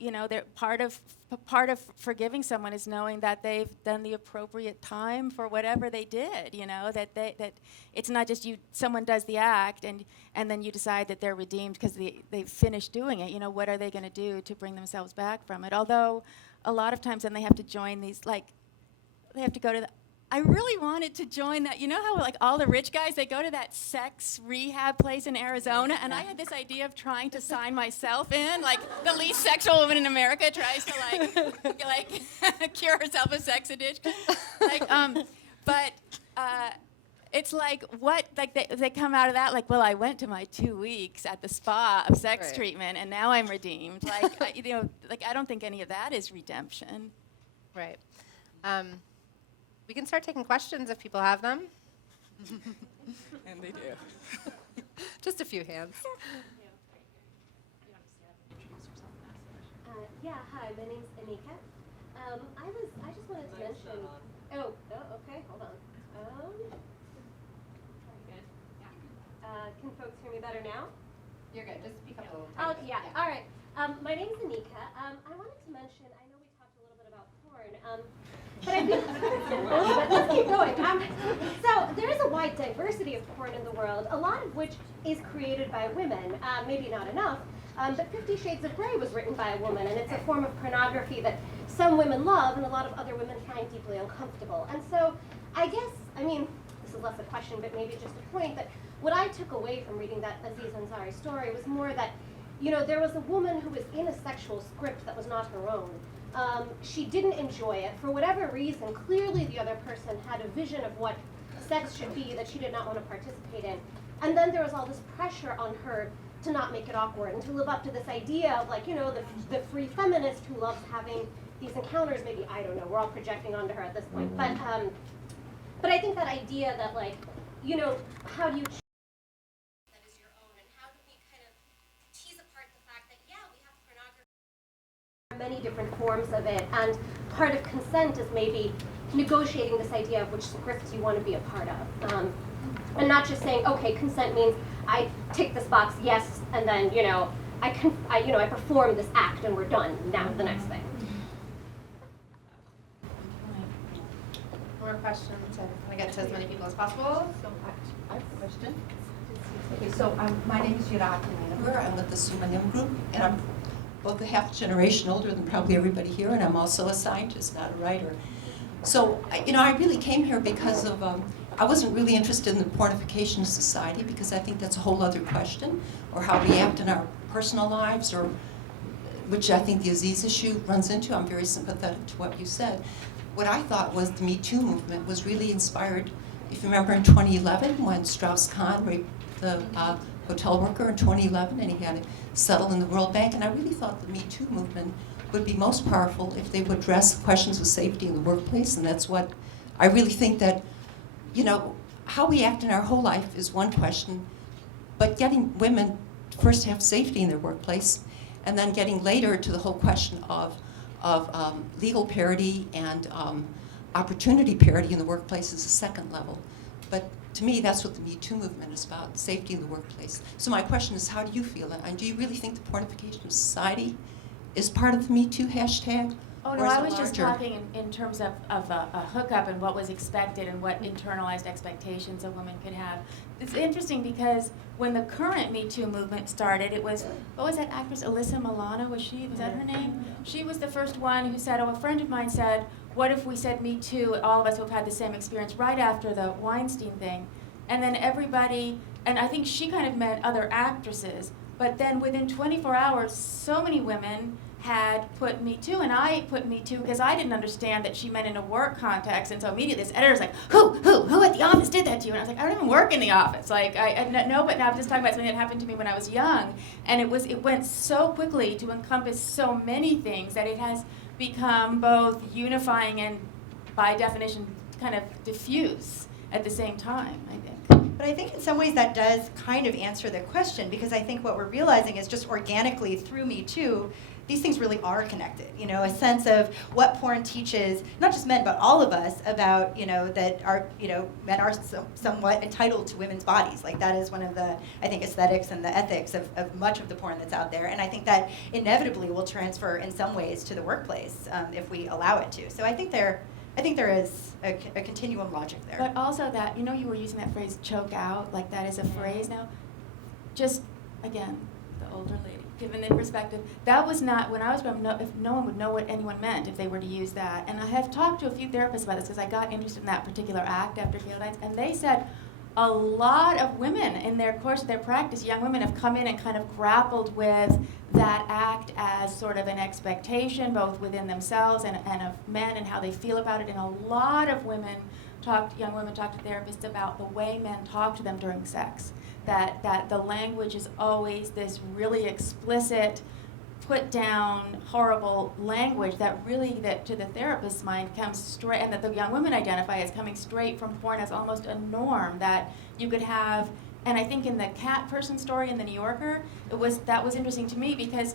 they're part of forgiving someone is knowing that they've done the appropriate time for whatever they did. That it's not just someone does the act and then you decide that they're redeemed because they finished doing it. What are they going to do to bring themselves back from it? Although a lot of times then they have to join these, like, they have to go to the. I really wanted to join that. You know how like all the rich guys, they go to that sex rehab place in Arizona, and I had this idea of trying to sign myself in, like the least sexual woman in America tries to like cure herself of sex addiction. But it's like what, like they come out of that like, well, I went to my 2 weeks at the spa of sex treatment, and now I'm redeemed. Like I don't think any of that is redemption. right. We can start taking questions if people have them. And they do. Just a few hands. Yeah, hi, my name's Anika. I just wanted to mention. Oh, okay, hold on. Can folks hear me better now? You're good. Just speak up a little. Oh, yeah. All right. My name's Anika. I wanted to mention. I know we talked a little bit about porn. But I think let's keep going. So there is a wide diversity of porn in the world, a lot of which is created by women. Maybe not enough, but 50 Shades of Grey was written by a woman, and it's a form of pornography that some women love and a lot of other women find deeply uncomfortable. And so I guess, this is less a question, but maybe just a point, that what I took away from reading that Aziz Ansari story was more that, there was a woman who was in a sexual script that was not her own. She didn't enjoy it. For whatever reason, clearly the other person had a vision of what sex should be that she did not want to participate in. And then there was all this pressure on her to not make it awkward and to live up to this idea of the free feminist who loves having these encounters. Maybe, I don't know, we're all projecting onto her at this point. But I think that idea that how do you Many different forms of it, and part of consent is maybe negotiating this idea of which scripts you want to be a part of, and not just saying, okay, consent means I tick this box, yes, and then I perform this act and we're done. Now the next thing. More questions? I want to get to as many people as possible. So I have a question. Okay, so my name is Yurati Ninaber. I'm with the Sumanim Group, and I'm both a half generation older than probably everybody here, and I'm also a scientist, not a writer. So, I really came here because of, I wasn't really interested in the pornification of society, because I think that's a whole other question, or how we act in our personal lives, or which I think the Aziz issue runs into. I'm very sympathetic to what you said. What I thought was the MeToo movement was really inspired, if you remember in 2011, when Strauss-Kahn raped the hotel worker in 2011, and he had to settle in the World Bank. And I really thought the MeToo movement would be most powerful if they would address questions of safety in the workplace. And that's what I really think that, how we act in our whole life is one question, but getting women first to have safety in their workplace, and then getting later to the whole question of legal parity and opportunity parity in the workplace is a second level. But to me, that's what the MeToo movement is about, safety in the workplace. So my question is, how do you feel? And do you really think the pornification of society is part of the MeToo hashtag? Oh, no, I was just talking in terms of a hookup and what was expected and what internalized expectations a woman could have. It's interesting because when the current MeToo movement started, it was, what was that actress, Alyssa Milano, was that her name? She was the first one who said, a friend of mine said, what if we said Me Too, all of us would have had the same experience right after the Weinstein thing. And then everybody, and I think she kind of meant other actresses, but then within 24 hours, so many women had put Me Too, and I put Me Too because I didn't understand that she meant in a work context, and so immediately this editor's like, who at the office did that to you? And I was like, I don't even work in the office. Like, I know, but now I'm just talking about something that happened to me when I was young, and it went so quickly to encompass so many things that it has become both unifying and, by definition, kind of diffuse at the same time, I think. But I think in some ways that does kind of answer the question, because I think what we're realizing is just organically through Me Too, these things really are connected. A sense of what porn teaches, not just men, but all of us, about, that our, men are somewhat entitled to women's bodies. Like that is one of the, I think, aesthetics and the ethics of much of the porn that's out there. And I think that inevitably will transfer in some ways to the workplace if we allow it to. So I think there is a continuum logic there. But also that, you were using that phrase, choke out, like that is a phrase now. Just, again, the older lady, given the perspective, that was not, when I was growing up, if no one would know what anyone meant if they were to use that. And I have talked to a few therapists about this because I got interested in that particular act after Field Nights, and they said a lot of women in their course of their practice, young women, have come in and kind of grappled with that act as sort of an expectation, both within themselves and of men and how they feel about it. And a lot of young women talk to therapists about the way men talk to them during sex. That the language is always this really explicit, put down, horrible language that really, that to the therapist's mind comes straight, and that the young women identify as coming straight from porn as almost a norm that you could have. And I think in the cat person story in the New Yorker, that was interesting to me because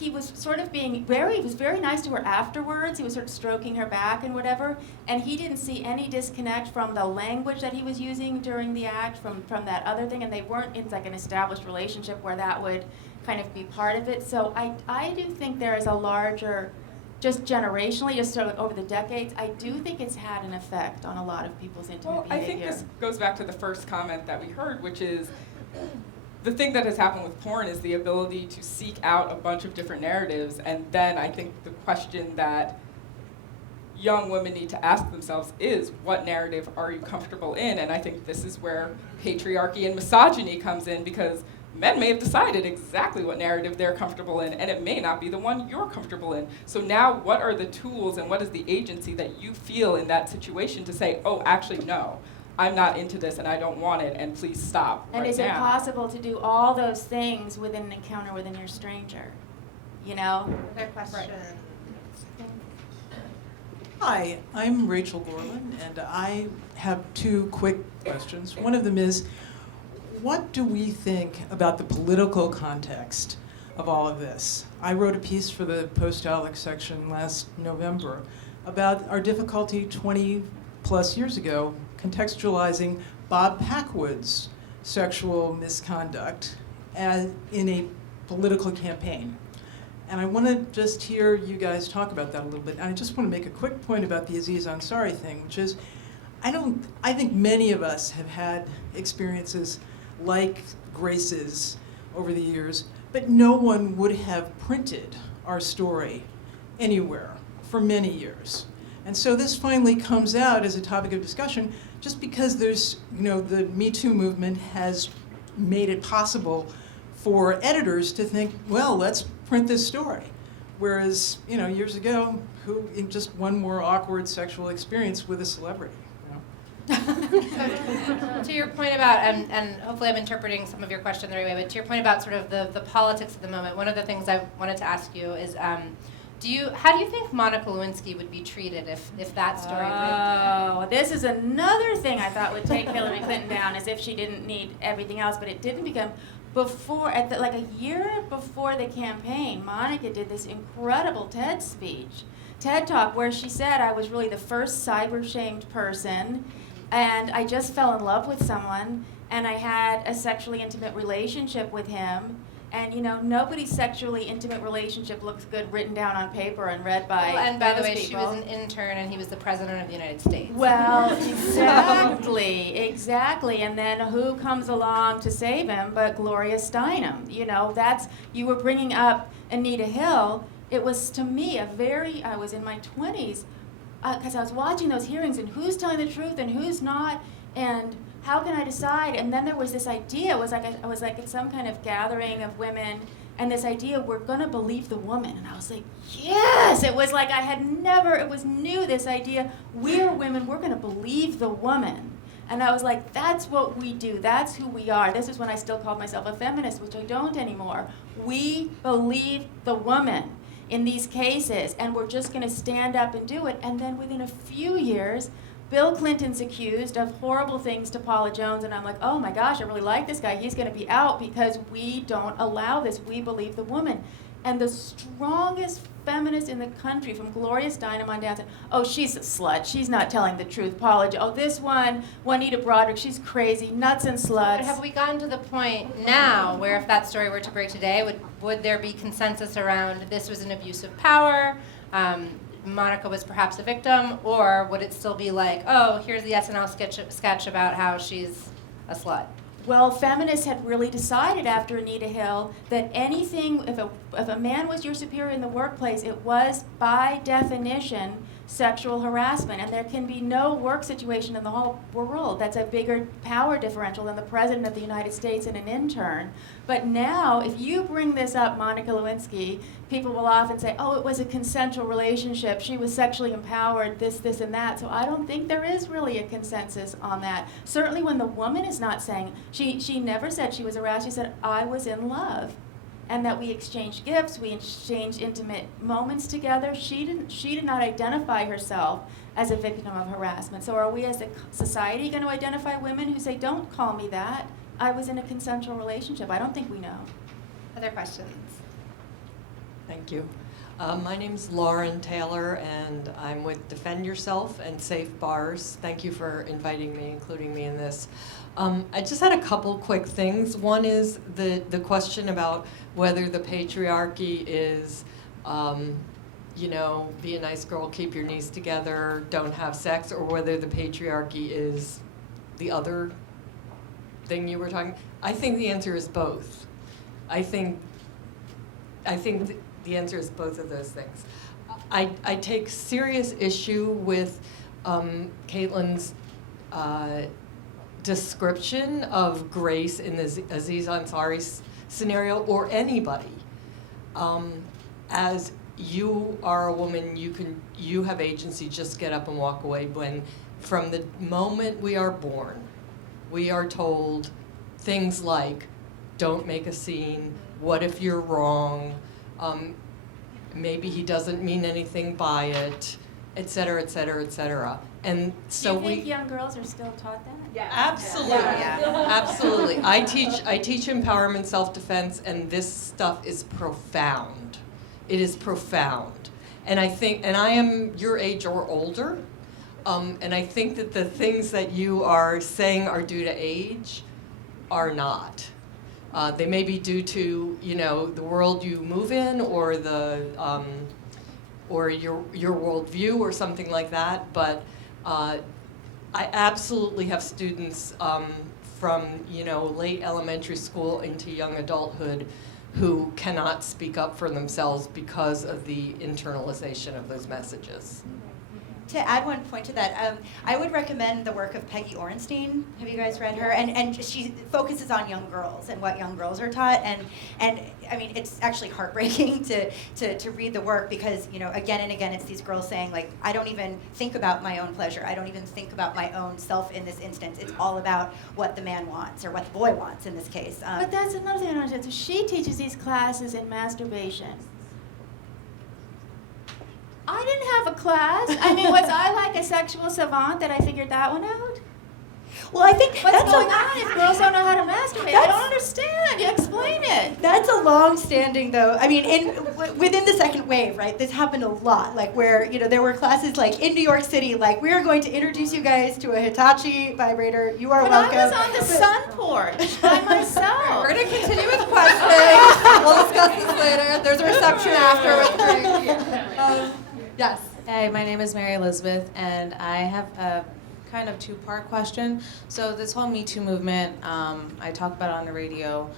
he was sort of he was very nice to her afterwards. He was sort of stroking her back and whatever, and he didn't see any disconnect from the language that he was using during the act from that other thing, and they weren't in like an established relationship where that would kind of be part of it. So I do think there is a larger, just generationally, just sort of over the decades, I do think it's had an effect on a lot of people's intimate behavior. I think this goes back to the first comment that we heard, which is the thing that has happened with porn is the ability to seek out a bunch of different narratives, and then I think the question that young women need to ask themselves is, what narrative are you comfortable in? And I think this is where patriarchy and misogyny comes in, because men may have decided exactly what narrative they're comfortable in, and it may not be the one you're comfortable in. So now what are the tools and what is the agency that you feel in that situation to say, oh, actually, no, I'm not into this and I don't want it, and please stop And right is it now. possible to do all those things within an encounter with a near stranger? Other question. Hi, I'm Rachel Gorman, and I have two quick questions. One of them is, what do we think about the political context of all of this. I wrote a piece for the Post-Alex section last November about our difficulty 20 plus years ago contextualizing Bob Packwood's sexual misconduct in a political campaign. And I want to just hear you guys talk about that a little bit. And I just want to make a quick point about the Aziz Ansari thing, which is, I think many of us have had experiences like Grace's over the years, but no one would have printed our story anywhere for many years. And so this finally comes out as a topic of discussion just because there's, the MeToo movement has made it possible for editors to think, well, let's print this story. Whereas, years ago, in just one more awkward sexual experience with a celebrity. To your point about, and hopefully I'm interpreting some of your question the right way, but to your point about sort of the politics of the moment, one of the things I wanted to ask you is, how do you think Monica Lewinsky would be treated if that story Oh, this is another thing I thought would take Hillary Clinton down, as if she didn't need everything else, but it didn't become. Like a year before the campaign, Monica did this incredible TED Talk, where she said, I was really the first cyber-shamed person, and I just fell in love with someone, and I had a sexually intimate relationship with him. And nobody's sexually intimate relationship looks good written down on paper and read by and by the way, people. she was an intern and he was the president of the United States. Well, exactly. And then who comes along to save him but Gloria Steinem? You were bringing up Anita Hill. It was, to me, I was in my 20s, because I was watching those hearings, and who's telling the truth and who's not, and how can I decide? And then there was this idea, I was like at some kind of gathering of women, and this idea, we're gonna believe the woman. And I was like, yes! It was like it was new, this idea, we're women, we're gonna believe the woman. And I was like, that's what we do, that's who we are. This is when I still called myself a feminist, which I don't anymore. We believe the woman in these cases, and we're just gonna stand up and do it. And then within a few years, Bill Clinton's accused of horrible things to Paula Jones, and I'm like, oh my gosh, I really like this guy. He's going to be out because we don't allow this. We believe the woman. And the strongest feminist in the country, from Gloria Steinem on down, said, oh, she's a slut. She's not telling the truth. Paula Jones. Oh, this one, Juanita Broderick, she's crazy. Nuts and sluts. But have we gotten to the point now where if that story were to break today, would there be consensus around this was an abuse of power? Monica was perhaps a victim, or would it still be like, oh, here's the SNL sketch about how she's a slut? Well, feminists had really decided after Anita Hill that anything, if a man was your superior in the workplace, it was by definition sexual harassment, and there can be no work situation in the whole world that's a bigger power differential than the President of the United States and an intern. But now, if you bring this up, Monica Lewinsky, people will often say, oh, it was a consensual relationship, she was sexually empowered, this, and that. So I don't think there is really a consensus on that. Certainly when the woman is not saying, she never said she was harassed, she said, I was in love. And that we exchanged gifts, we exchanged intimate moments together. She did not identify herself as a victim of harassment. So are we as a society going to identify women who say, don't call me that, I was in a consensual relationship? I don't think we know. Other questions? Thank you. My name's Lauren Taylor, and I'm with Defend Yourself and Safe Bars. Thank you for inviting me, including me in this. I just had a couple quick things. One is the question about whether the patriarchy is, be a nice girl, keep your knees together, don't have sex, or whether the patriarchy is the other thing you were talking. I think the answer is both. I think the answer is both of those things. I take serious issue with Caitlin's description of Grace in the Aziz Ansari scenario, or anybody. As you are a woman, you have agency, just get up and walk away. When from the moment we are born, we are told things like, don't make a scene, what if you're wrong, maybe he doesn't mean anything by it, et cetera, et cetera, et cetera. And so Do you think young girls are still taught that? Yeah. Absolutely, absolutely. I teach empowerment, self-defense, and this stuff is profound. It is profound. And I think, and I am your age or older, and I think that the things that you are saying are due to age are not. They may be due to, you know, the world you move in, or the or your worldview, or something like that. But I absolutely have students from, you know, late elementary school into young adulthood who cannot speak up for themselves because of the internalization of those messages. To add one point to that, I would recommend the work of Peggy Orenstein. Have you guys read her? And she focuses on young girls and what young girls are taught. And I mean, it's actually heartbreaking to read the work, because, you know, again and again, it's these girls saying, like, I don't even think about my own pleasure. I don't even think about my own self in this instance. It's all about what the man wants, or what the boy wants in this case. But that's another thing I don't understand. So she teaches these classes in masturbation. I didn't have a class. I mean, was I like a sexual savant that I figured that one out? Well, I think What's that's going on if girls don't know how to masturbate? I don't understand. You explain it. That's a long-standing, though. I mean, within the second wave, right? This happened a lot. Like, where, you know, there were classes like in New York City, like, we are going to introduce you guys to a Hitachi vibrator. You are welcome. I was on the sun porch by myself. We're going to continue with questions. We'll discuss this later. There's a reception after with drinks. Yes. Hey, my name is Mary Elizabeth, and I have a kind of two-part question. So this whole Me Too movement, I talk about it on the radio,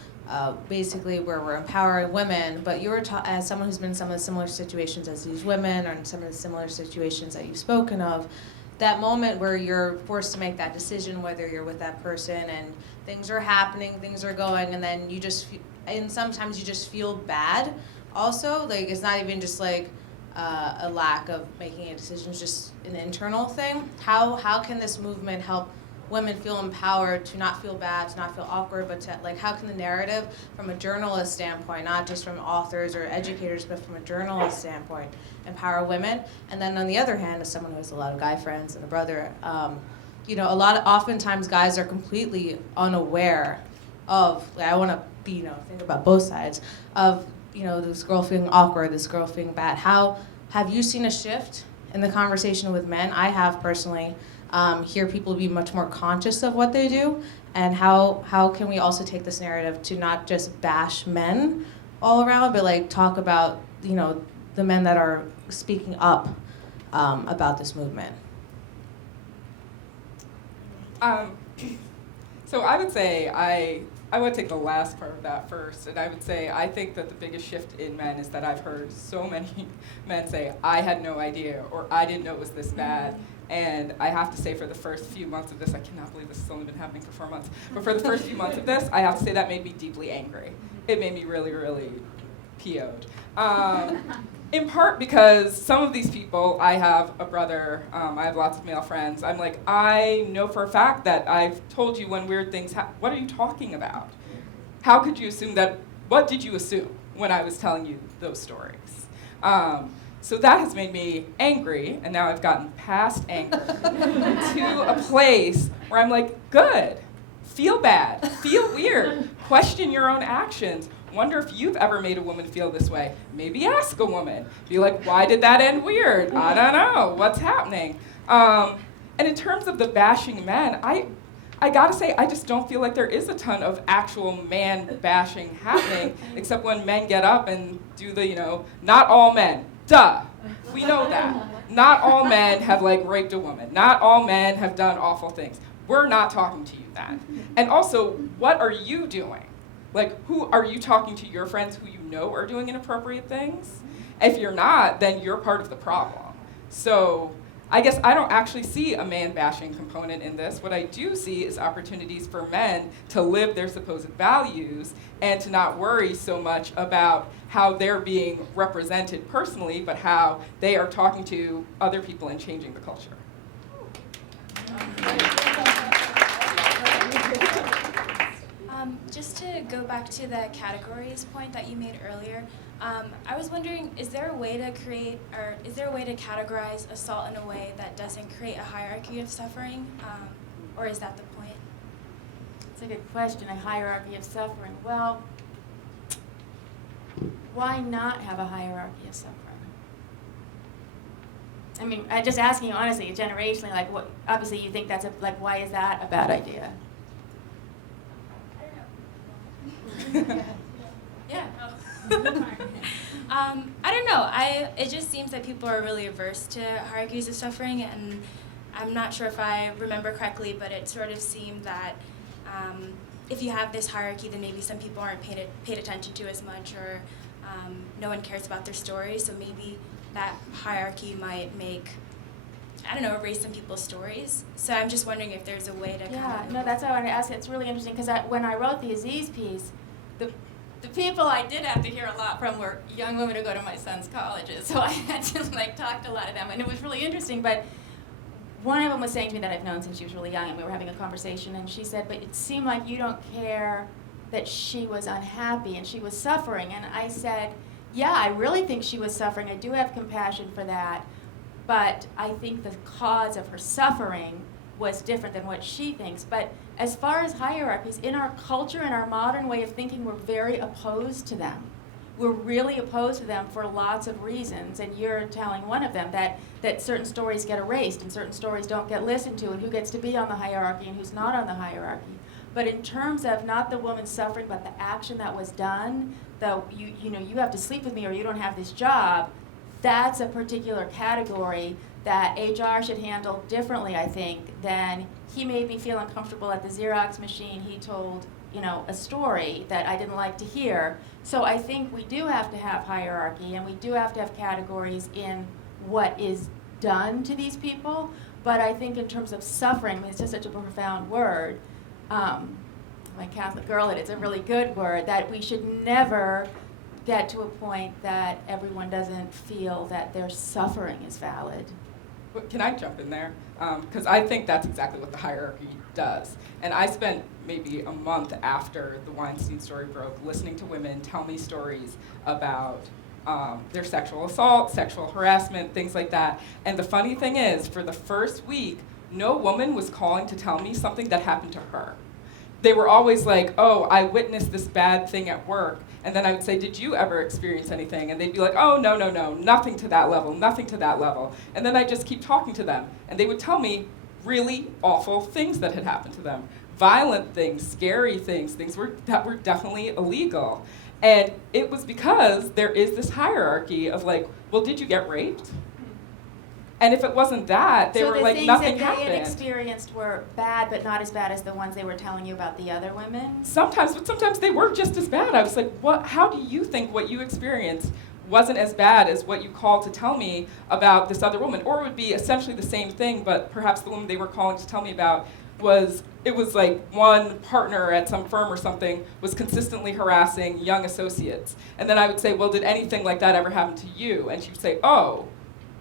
basically where we're empowering women, but you were as someone who's been in some of the similar situations as these women, or in some of the similar situations that you've spoken of, that moment where you're forced to make that decision whether you're with that person and things are happening, things are going, and then you just, and sometimes you just feel bad also. Like, it's not even just like a lack of making a decision, it's just an internal thing. How can this movement help women feel empowered to not feel bad, to not feel awkward, but to, like, how can the narrative from a journalist standpoint, not just from authors or educators, but from a journalist standpoint, empower women? And then on the other hand, as someone who has a lot of guy friends and a brother, you know, oftentimes guys are completely unaware of, like, I want to be, you know, think about both sides of, you know, this girl feeling awkward, this girl feeling bad. How have you seen a shift in the conversation with men? I have personally. Hear people be much more conscious of what they do, and how can we also take this narrative to not just bash men all around, but like talk about, you know, the men that are speaking up about this movement? So I would say I would take the last part of that first, and I would say I think that the biggest shift in men is that I've heard so many men say, I had no idea, or I didn't know it was this bad. And I have to say, for the first few months of this, I cannot believe this has only been happening for 4 months, but for the first few months of this, I have to say that made me deeply angry. It made me really, really PO'd. In part because some of these people, I have a brother, I have lots of male friends. I'm like, I know for a fact that I've told you when weird things happen. What are you talking about? How could you assume that? What did you assume when I was telling you those stories? So that has made me angry, and now I've gotten past anger to a place where I'm like, good, feel bad, feel weird, question your own actions. Wonder if you've ever made a woman feel this way. Maybe ask a woman. Be like, why did that end weird? I don't know. What's happening? And in terms of the bashing men, I gotta say, I just don't feel like there is a ton of actual man bashing happening, except when men get up and do the, you know, not all men. Duh. We know that. Not all men have, like, raped a woman. Not all men have done awful things. We're not talking to you then. And also, what are you doing? Like, who are you talking to? Your friends who you know are doing inappropriate things? If you're not, then you're part of the problem. So I guess I don't actually see a man-bashing component in this. What I do see is opportunities for men to live their supposed values and to not worry so much about how they're being represented personally, but how they are talking to other people and changing the culture. Just to go back to the categories point that you made earlier, I was wondering, is there a way to categorize assault in a way that doesn't create a hierarchy of suffering, or is that the point? It's a good question, a hierarchy of suffering. Well, why not have a hierarchy of suffering? I mean, I'm just asking you honestly, generationally, like, what? Obviously, you think that's why is that a bad idea? I don't know. Yeah. I don't know. It just seems that people are really averse to hierarchies of suffering, and I'm not sure if I remember correctly, but it sort of seemed that if you have this hierarchy, then maybe some people aren't paid attention to as much, or no one cares about their stories. So maybe that hierarchy might erase some people's stories. So I'm just wondering if there's a way to No, that's why I wanted to ask. It's really interesting because when I wrote the Aziz piece, the people I did have to hear a lot from were young women who go to my son's colleges. So I had to talk to a lot of them, and it was really interesting. But one of them was saying to me that I've known since she was really young, and we were having a conversation, and she said, but it seemed like you don't care that she was unhappy and she was suffering. And I said, yeah, I really think she was suffering. I do have compassion for that. But I think the cause of her suffering was different than what she thinks. But as far as hierarchies, in our culture and our modern way of thinking, we're very opposed to them. We're really opposed to them for lots of reasons, and you're telling one of them that certain stories get erased and certain stories don't get listened to, and who gets to be on the hierarchy and who's not on the hierarchy. But in terms of not the woman suffering, but the action that was done, you have to sleep with me or you don't have this job, that's a particular category that HR should handle differently, I think, than he made me feel uncomfortable at the Xerox machine. He told, a story that I didn't like to hear. So I think we do have to have hierarchy, and we do have to have categories in what is done to these people. But I think in terms of suffering, it's just such a profound word. My Catholic girlhood, it's a really good word, that we should never get to a point that everyone doesn't feel that their suffering is valid. Can I jump in there? Because I think that's exactly what the hierarchy does. And I spent maybe a month after the Weinstein story broke listening to women tell me stories about their sexual assault, sexual harassment, things like that. And the funny thing is, for the first week, no woman was calling to tell me something that happened to her. They were always like, oh, I witnessed this bad thing at work. And then I would say, did you ever experience anything? And they'd be like, oh, no, nothing to that level, nothing to that level. And then I'd just keep talking to them. And they would tell me really awful things that had happened to them. Violent things, scary things, that were definitely illegal. And it was because there is this hierarchy of well, did you get raped? And if it wasn't that, they were like, nothing happened. So the things that they had experienced were bad, but not as bad as the ones they were telling you about the other women? Sometimes, but sometimes they were just as bad. I was like, how do you think what you experienced wasn't as bad as what you called to tell me about this other woman? Or it would be essentially the same thing, but perhaps the woman they were calling to tell me about was one partner at some firm or something was consistently harassing young associates. And then I would say, well, did anything like that ever happen to you? And she would say, oh,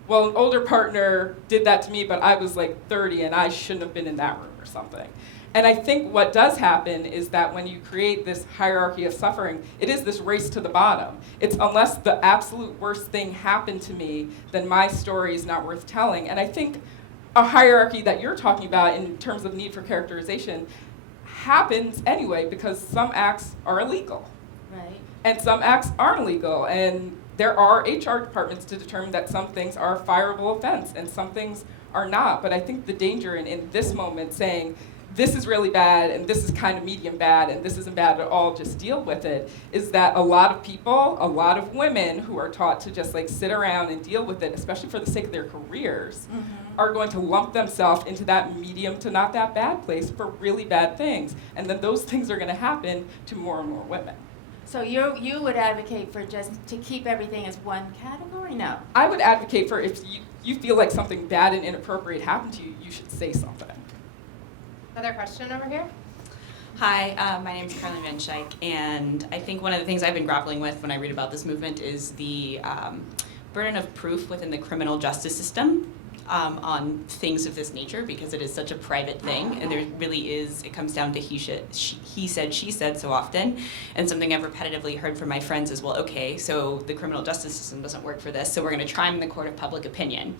well, an older partner did that to me, but I was 30 and I shouldn't have been in that room or something. And I think what does happen is that when you create this hierarchy of suffering, it is this race to the bottom. It's unless the absolute worst thing happened to me, then my story is not worth telling. And I think a hierarchy that you're talking about in terms of need for characterization happens anyway because some acts are illegal. Right. And some acts aren't illegal. And there are HR departments to determine that some things are a fireable offense and some things are not. But I think the danger in this moment saying, this is really bad and this is kind of medium bad and this isn't bad at all, just deal with it, is that a lot of people, a lot of women who are taught to just sit around and deal with it, especially for the sake of their careers, are going to lump themselves into that medium to not that bad place for really bad things. And then those things are going to happen to more and more women. So you would advocate for just to keep everything as one category? No. I would advocate for if you feel like something bad and inappropriate happened to you, you should say something. Another question over here? Hi, my name is Carly Van Schaik, and I think one of the things I've been grappling with when I read about this movement is the burden of proof within the criminal justice system. on things of this nature because it is such a private thing, and there really is, it comes down to he said, she said so often. And something I've repetitively heard from my friends is, well, okay, so the criminal justice system doesn't work for this, so we're going to try them in the court of public opinion.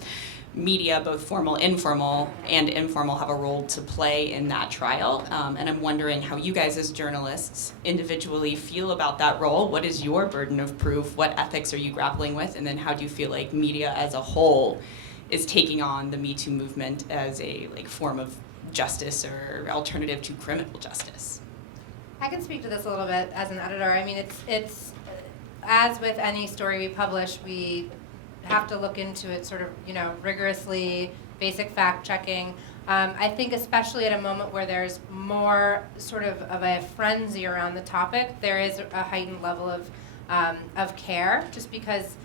Media, both formal, informal, and informal, have a role to play in that trial. And I'm wondering how you guys as journalists individually feel about that role. What is your burden of proof? What ethics are you grappling with? And then how do you feel like media as a whole is taking on the Me Too movement as a form of justice or alternative to criminal justice? I can speak to this a little bit as an editor. I mean, it's as with any story we publish, we have to look into it sort of, rigorously, basic fact checking. I think especially at a moment where there's more sort of a frenzy around the topic, there is a heightened level of care, just because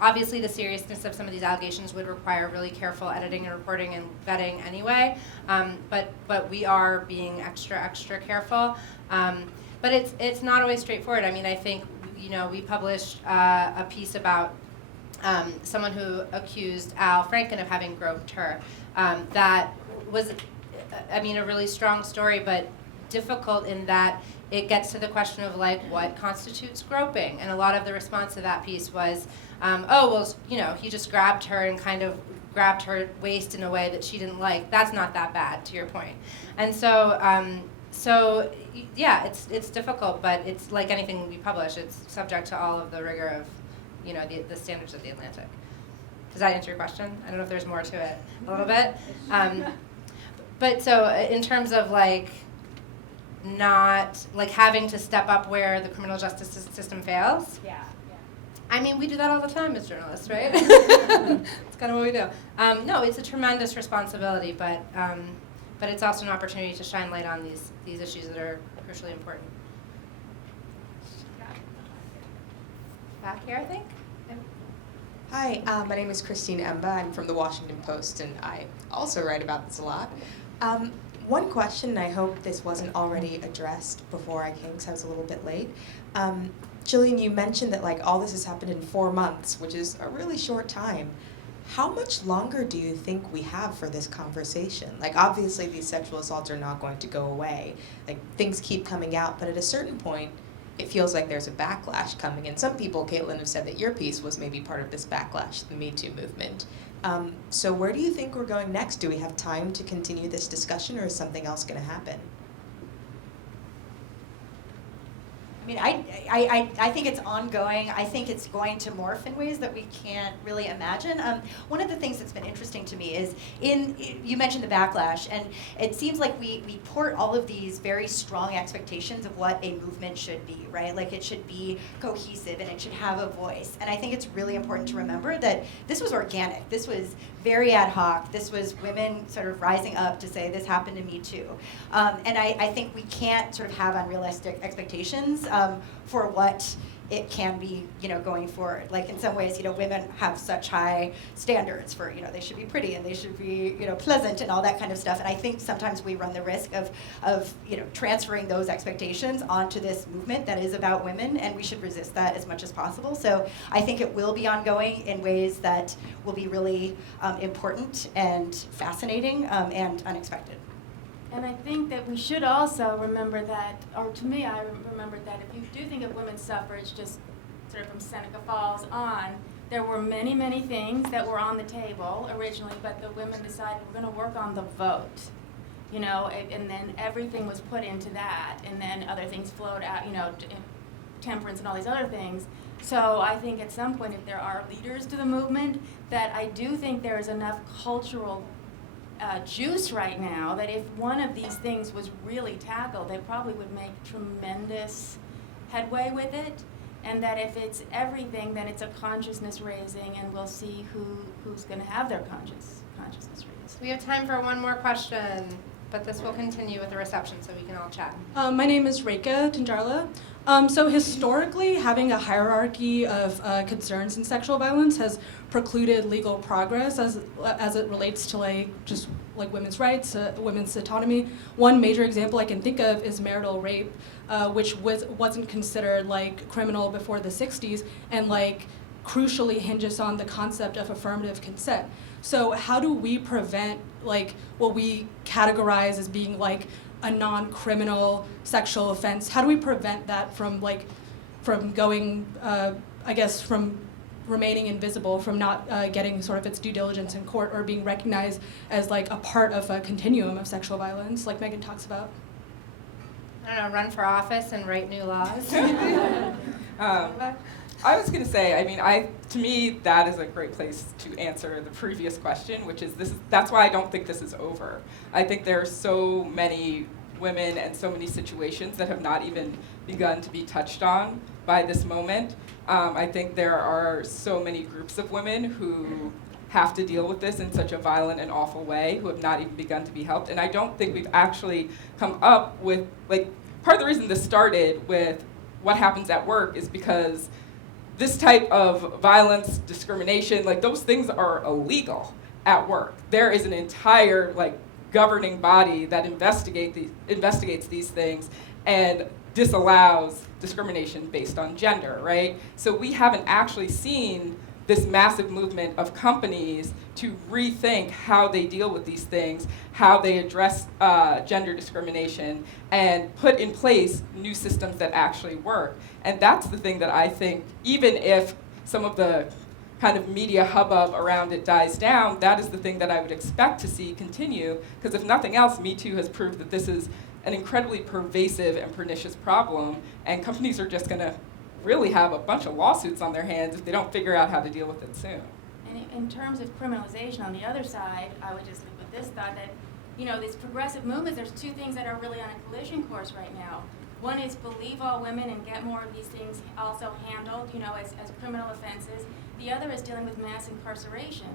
obviously the seriousness of some of these allegations would require really careful editing and reporting and vetting anyway, but we are being extra careful. But it's not always straightforward. I mean, I think, we published a piece about someone who accused Al Franken of having groped her. That was, a really strong story, but difficult in that it gets to the question of what constitutes groping. And a lot of the response to that piece was, he just grabbed her and kind of grabbed her waist in a way that she didn't like. That's not that bad, to your point. And so, it's difficult, but it's like anything we publish. It's subject to all of the rigor of the standards of the Atlantic. Does that answer your question? I don't know if there's more to it. A little bit. But so in terms of not having to step up where the criminal justice system fails. Yeah. I mean, we do that all the time as journalists, right? It's kind of what we do. No, it's a tremendous responsibility, but it's also an opportunity to shine light on these issues that are crucially important. Back here, I think. Hi, my name is Christine Emba. I'm from the Washington Post, and I also write about this a lot. One question, and I hope this wasn't already addressed before I came, because I was a little bit late. Gillian, you mentioned that all this has happened in 4 months, which is a really short time. How much longer do you think we have for this conversation? Obviously, these sexual assaults are not going to go away. Things keep coming out, but at a certain point, it feels like there's a backlash coming. And some people, Caitlin, have said that your piece was maybe part of this backlash, the Me Too movement. So where do you think we're going next? Do we have time to continue this discussion, or is something else going to happen? I think it's ongoing. I think it's going to morph in ways that we can't really imagine. One of the things that's been interesting to me is you mentioned the backlash, and it seems like we port all of these very strong expectations of what a movement should be, right? It should be cohesive and it should have a voice. And I think it's really important to remember that this was organic. This was very ad hoc. This was women sort of rising up to say, this happened to me too. And I think we can't sort of have unrealistic expectations for what it can be, going forward. In some ways, women have such high standards for, they should be pretty and they should be, pleasant and all that kind of stuff. And I think sometimes we run the risk of transferring those expectations onto this movement that is about women, and we should resist that as much as possible. So I think it will be ongoing in ways that will be really important and fascinating and unexpected. And I think that we should also remember that, or to me, I remembered that if you do think of women's suffrage just sort of from Seneca Falls on, there were many, many things that were on the table originally, but the women decided we're going to work on the vote, and then everything was put into that, and then other things flowed out, temperance and all these other things. So I think at some point, if there are leaders to the movement, that I do think there is enough cultural juice right now that if one of these things was really tackled, they probably would make tremendous headway with it, and that if it's everything, then it's a consciousness raising, and we'll see who's going to have their consciousness raised. We have time for one more question, but this will continue with the reception so we can all chat. My name is Reika Tanjarla. So historically, having a hierarchy of concerns in sexual violence has precluded legal progress as it relates to just women's rights, women's autonomy. One major example I can think of is marital rape, which wasn't considered criminal before the 60s, and crucially hinges on the concept of affirmative consent. So how do we prevent like what we categorize as being like a non-criminal sexual offense? How do we prevent that from going, from remaining invisible, from not getting sort of its due diligence in court or being recognized as like a part of a continuum of sexual violence, like Megan talks about? I don't know, run for office and write new laws. I was going to say, to me, that is a great place to answer the previous question, which is that's why I don't think this is over. I think there are so many women and so many situations that have not even begun to be touched on by this moment. I think there are so many groups of women who have to deal with this in such a violent and awful way, who have not even begun to be helped. And I don't think we've actually come up with, part of the reason this started with what happens at work is because this type of violence, discrimination, those things are illegal at work. There is an entire governing body that investigates these things and disallows discrimination based on gender, right? So we haven't actually seen this massive movement of companies to rethink how they deal with these things, how they address gender discrimination, and put in place new systems that actually work. And that's the thing that I think, even if some of the kind of media hubbub around it dies down, that is the thing that I would expect to see continue, because if nothing else, Me Too has proved that this is an incredibly pervasive and pernicious problem, and companies are just gonna really have a bunch of lawsuits on their hands if they don't figure out how to deal with it soon. And in terms of criminalization, on the other side, I would just leave with this thought that, these progressive movements, there's two things that are really on a collision course right now. One is believe all women and get more of these things also handled, as criminal offenses. The other is dealing with mass incarceration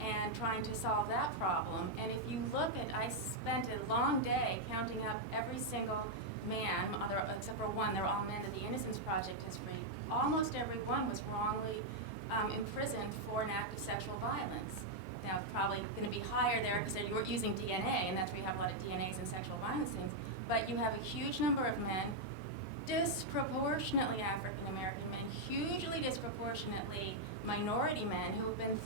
and trying to solve that problem. And if you look at, I spent a long day counting up every single man, except for one, they're all men that the Innocence Project has freed. Almost every one was wrongly imprisoned for an act of sexual violence. Now, it's probably going to be higher there because you're using DNA, and that's where you have a lot of DNAs and sexual violence things. But you have a huge number of men, disproportionately African American men, hugely disproportionately minority men who have been,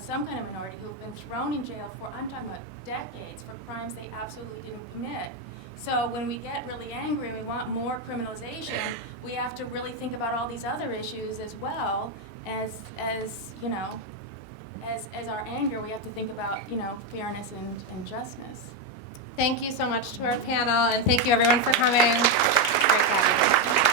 some kind of minority who have been thrown in jail for, I'm talking about decades, for crimes they absolutely didn't commit. So when we get really angry and we want more criminalization, we have to really think about all these other issues as well as our anger. We have to think about, fairness and justness. Thank you so much to our panel, and thank you everyone for coming. Great job.